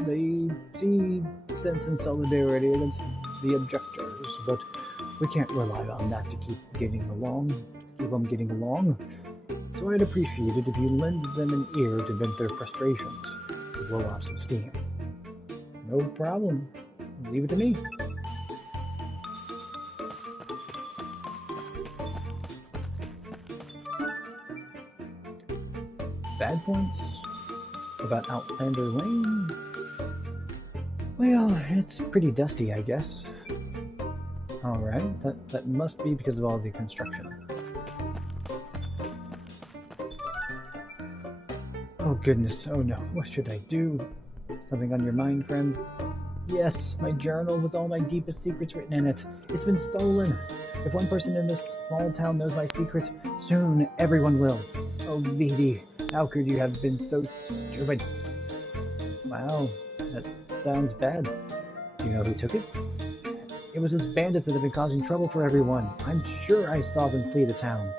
they see sense and solidarity against the objectors, but we can't rely on that to keep them getting along. So I'd appreciate it if you lend them an ear to vent their frustrations, to blow off some steam. No problem. Leave it to me. Bad points about Outlander Lane? Well, it's pretty dusty, I guess. Alright, that must be because of all the construction. Oh goodness, oh no, what should I do? Something on your mind, friend? Yes, my journal with all my deepest secrets written in it. It's been stolen. If one person in this small town knows my secret, soon everyone will. Oh, Vivi, how could you have been so stupid? Wow, that sounds bad. Do you know who took it? It was those bandits that have been causing trouble for everyone. I'm sure I saw them flee the town.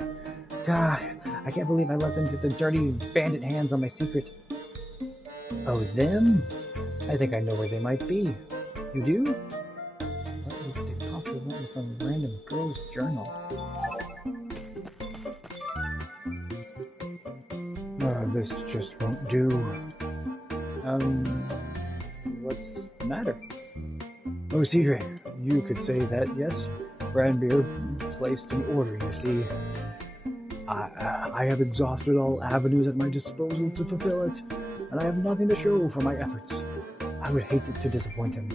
God, I can't believe I let them get their dirty bandit hands on my secret. Oh, them? I think I know where they might be. You do? What would they possibly want with some random girl's journal? This just won't do. What's the matter? Oh, CJ, you could say that, yes. Ranbeer placed an order, you see. I have exhausted all avenues at my disposal to fulfill it, and I have nothing to show for my efforts. I would hate to disappoint him.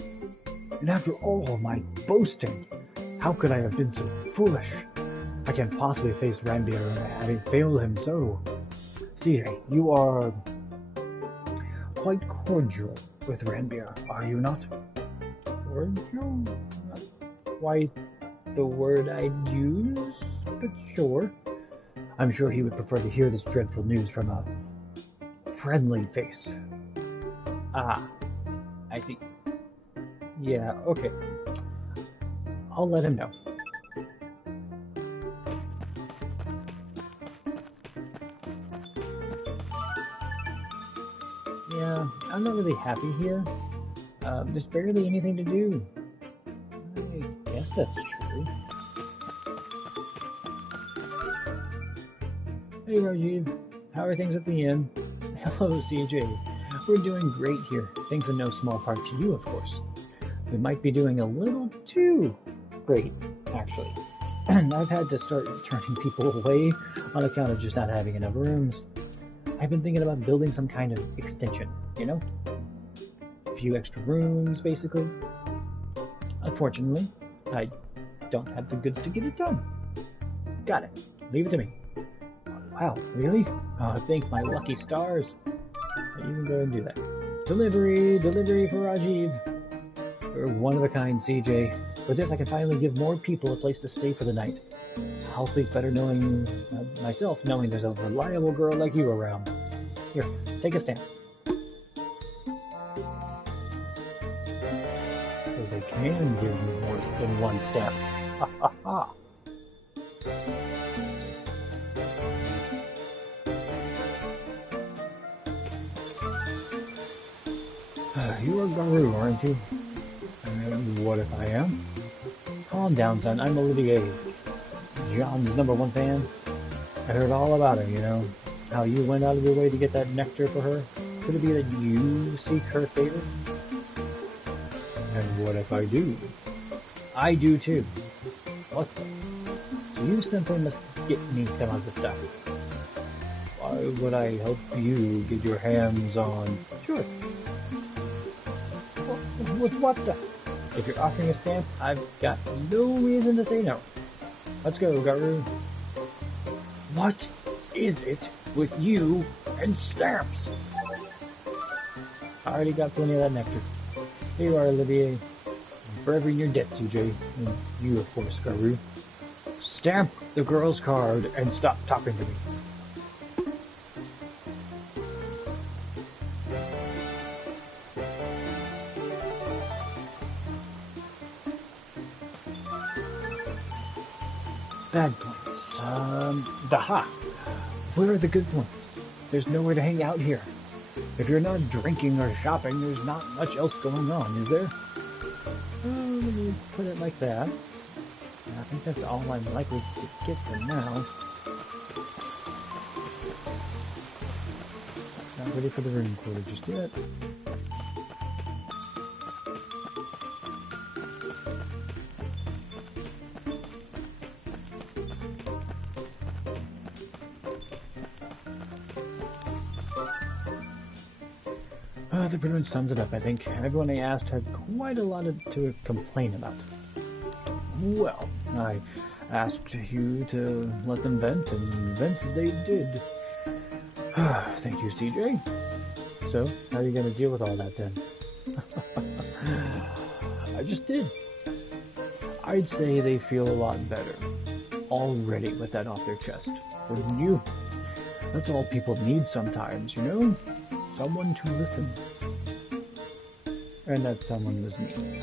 And after all my boasting, how could I have been so foolish? I can't possibly face Ranbeer having failed him so. CJ, you are quite cordial with Ranbeer, are you not? Cordial? Not quite the word I'd use, but sure. I'm sure he would prefer to hear this dreadful news from a friendly face. Ah, I see. Yeah, okay. I'll let him know. Yeah, I'm not really happy here. There's barely anything to do. I guess that's true. Hey Rajiv, how are things at the inn? Hello CJ, we're doing great here, thanks in no small part to you of course. We might be doing a little too great, actually. I've had to start turning people away on account of just not having enough rooms. I've been thinking about building some kind of extension, you know? A few extra rooms, basically. Unfortunately, I don't have the goods to get it done. Got it. Leave it to me. Wow, really? Oh, thank my lucky stars. You can go and do that. Delivery for Rajiv. You're one of a kind, CJ. With this, I can finally give more people a place to stay for the night. I'll sleep better knowing myself, knowing there's a reliable girl like you around. Here, take a stand. So they can give me more than one step. Ha ha ha. You are Garou, aren't you? What if I am? Calm down, son. I'm Olivier. John's #1 fan. I heard all about him, you know. How you went out of your way to get that nectar for her? Could it be that you seek her favor? And what if I do? I do too. What the? So you simply must get me some of the stuff. Why would I help you get your hands on? Sure. With what the? If you're offering a stamp, I've got no reason to say no. Let's go, Garu. What is it with you and stamps? I already got plenty of that nectar. Here you are, Olivier. Forever in your debt, CJ. And you, of course, Garu. Stamp the girl's card and stop talking to me. Bad points. Daha. Where are the good points? There's nowhere to hang out here. If you're not drinking or shopping, there's not much else going on, is there? Let me put it like that. I think that's all I'm likely to get for now. Not ready for the room quarter just yet. That pretty much sums it up, I think. Everyone I asked had quite a lot to complain about. Well, I asked you to let them vent, and vent they did. Thank you, CJ. So, how are you going to deal with all that then? I just did. I'd say they feel a lot better already with that off their chest. Wouldn't you? That's all people need sometimes, you know? Someone to listen. And that someone was me.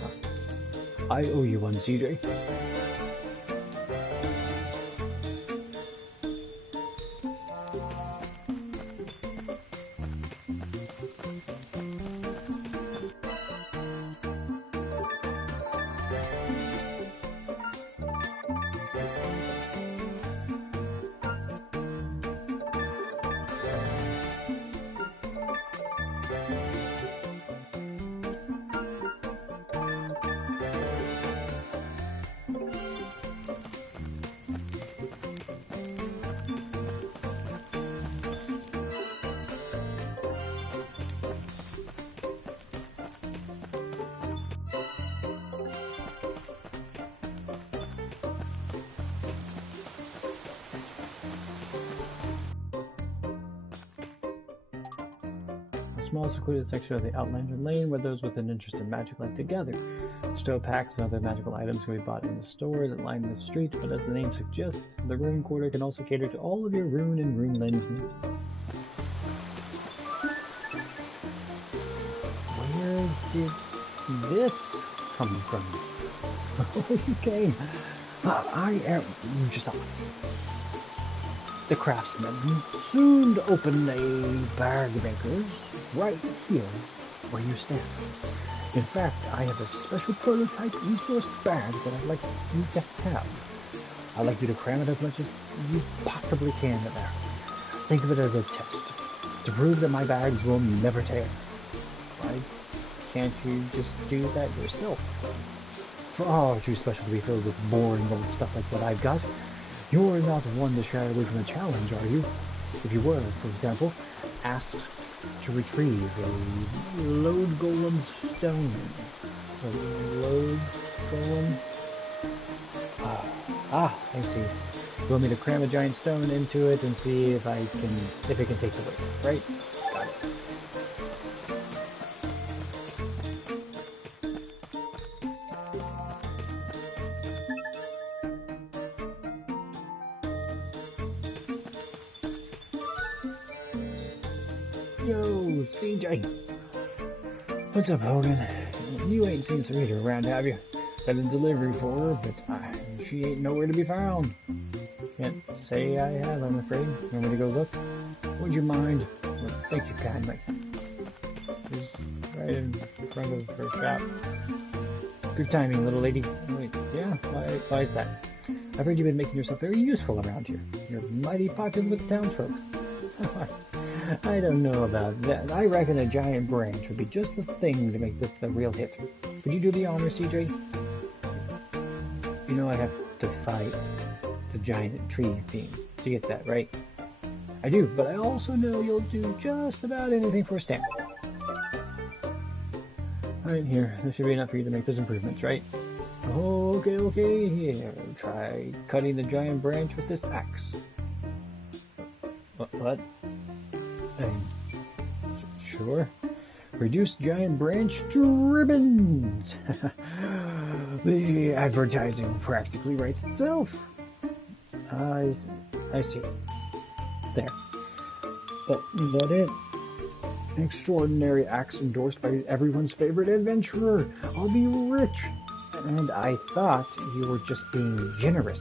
I owe you one, CJ. Small secluded section of the Outlander Lane where those with an interest in magic like to gather. Stow packs and other magical items can be bought in the stores that line the street, but as the name suggests, the Rune Quarter can also cater to all of your rune and runeland needs. Where did this come from? Oh, you came. I am just the craftsman soon to open a bag maker's right here where you stand. In fact, I have a special prototype resource bag that I'd like you to have. I'd like you to cram it as much as you possibly can in there. Think of it as a test, to prove that my bags will never tear. Why can't you just do that yourself? Far too special to be filled with boring old stuff like what I've got. You're not one to shy away from a challenge, are you? If you were, for example, asked to retrieve a load golem stone. A load golem? I see. You want me to cram a giant stone into it and see if it can take the weight, right? Got it. Yo, CJ. What's up, Hogan? You ain't seen Sarita around, have you? Got a delivery for her, but she ain't nowhere to be found. Can't say I have, I'm afraid. You want me to go look? Would you mind? Well, thank you kindly. She's right in front of her shop. Good timing, little lady. Wait, yeah? Why is that? I've heard you've been making yourself very useful around here. You're mighty popular with the townsfolk. I don't know about that. I reckon a giant branch would be just the thing to make this a real hit. Would you do the honors, CJ? You know I have to fight the giant tree theme to get that, right? I do, but I also know you'll do just about anything for a stamp. Alright, here. This should be enough for you to make those improvements, right? Okay, here. Try cutting the giant branch with this axe. What? Sure. Reduce giant branch to ribbons! The advertising practically writes itself. I see. There. That it? An extraordinary axe endorsed by everyone's favorite adventurer. I'll be rich. And I thought you were just being generous.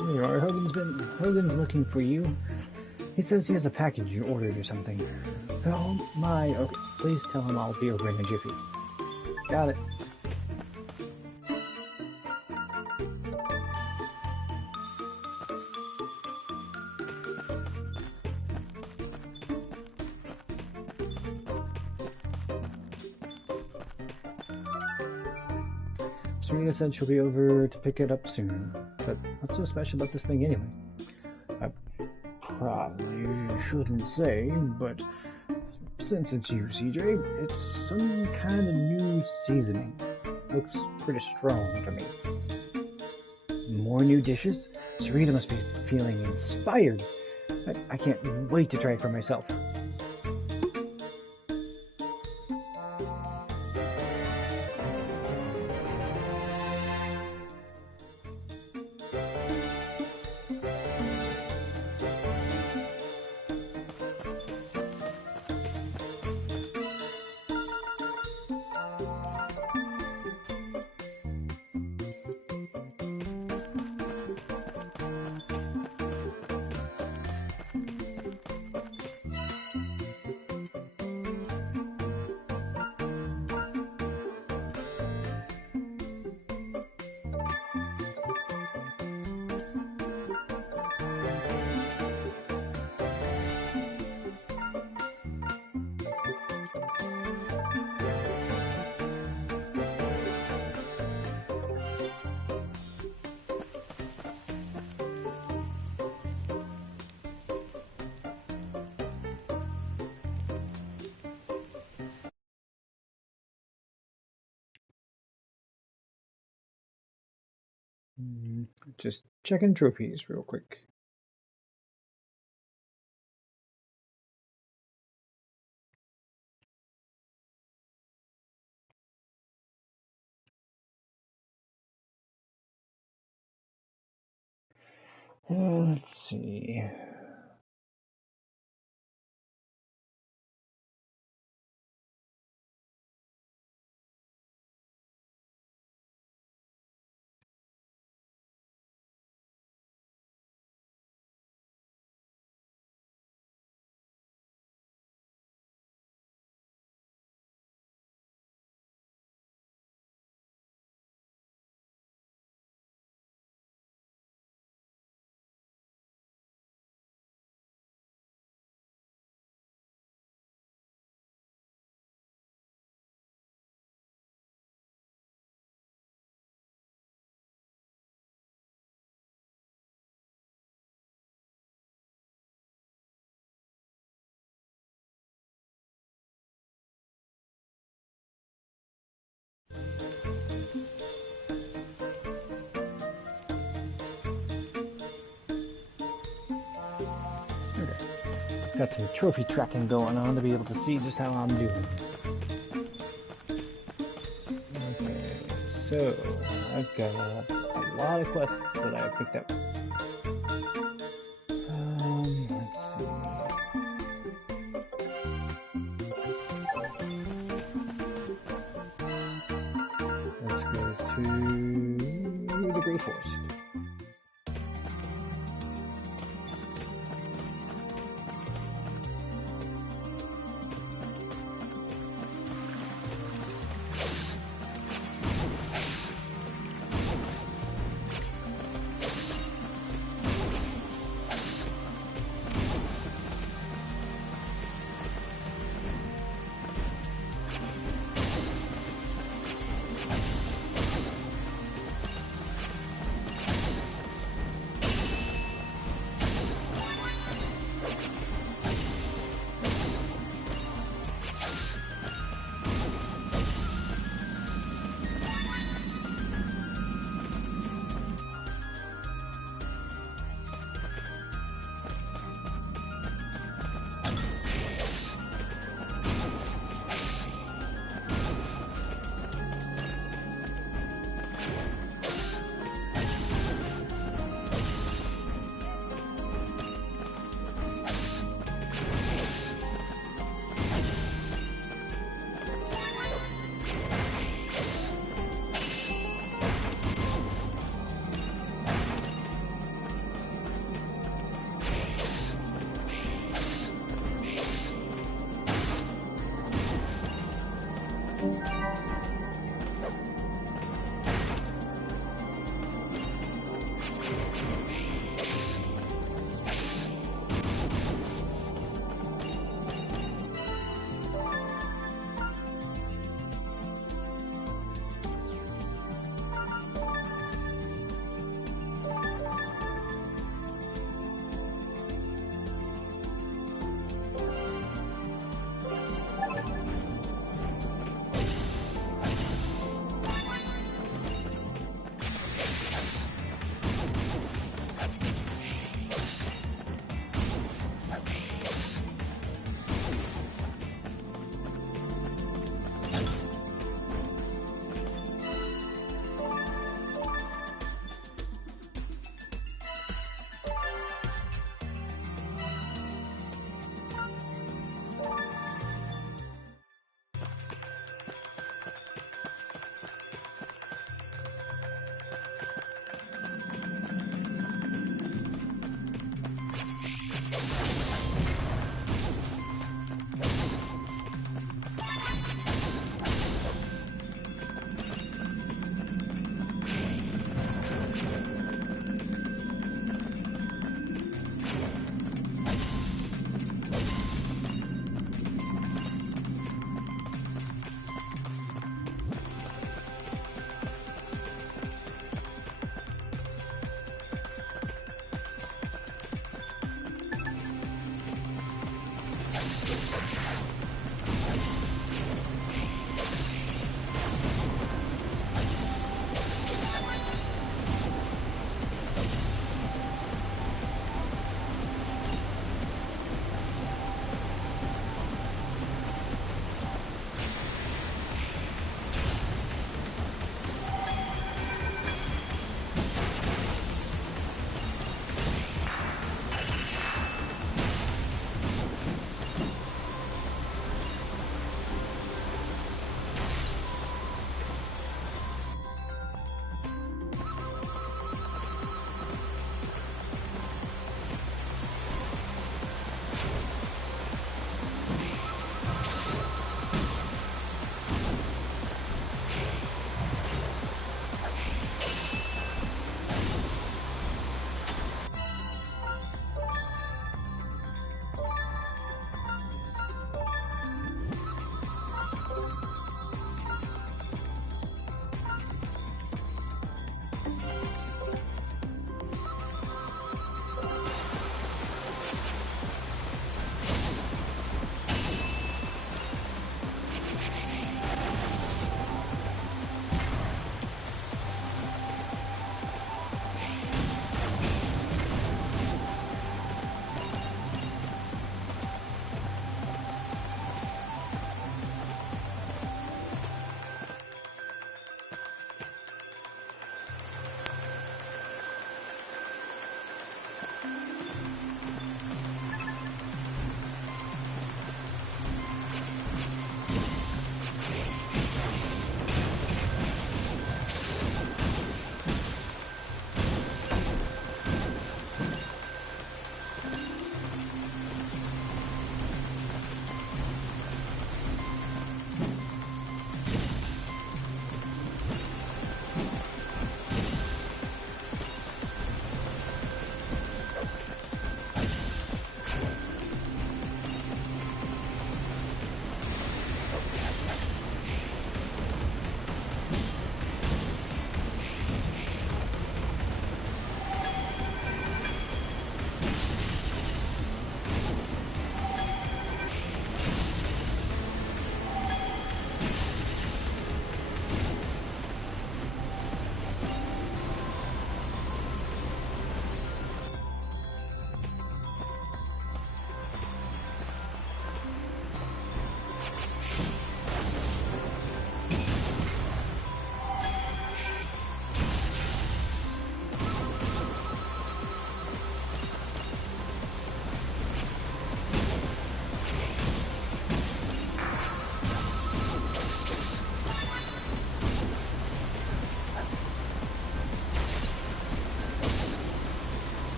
There you are. Hogan's looking for you. He says he has a package you ordered or something. Oh my, okay. Please tell him I'll be over in a jiffy. Got it. Serena said she'll be over to pick it up soon. But what's so special about this thing anyway? I probably shouldn't say, but since it's you, CJ, it's some kind of new seasoning. Looks pretty strong to me. More new dishes? Serena must be feeling inspired. I can't wait to try it for myself. Just checking trophies real quick. Let's see. Got some trophy tracking going on to be able to see just how I'm doing. Okay, so I've got a lot of quests that I picked up. Let's see. Let's go to the Grey Forest.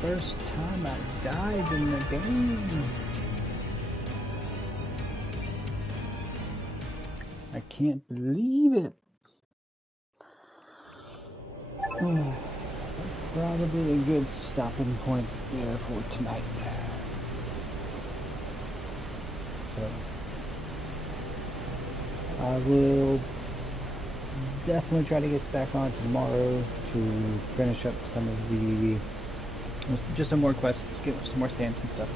First time I died in the game. I can't believe it. Oh, probably a good stopping point there for tonight. So I will definitely try to get back on tomorrow to finish up some of the, just some more quests, get some more stamps and stuff.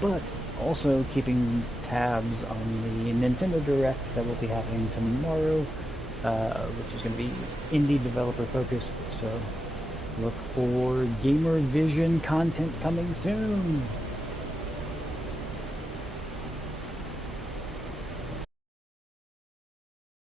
But also keeping tabs on the Nintendo Direct that will be happening tomorrow, which is going to be indie developer focused. So look for Gamer Vision content coming soon.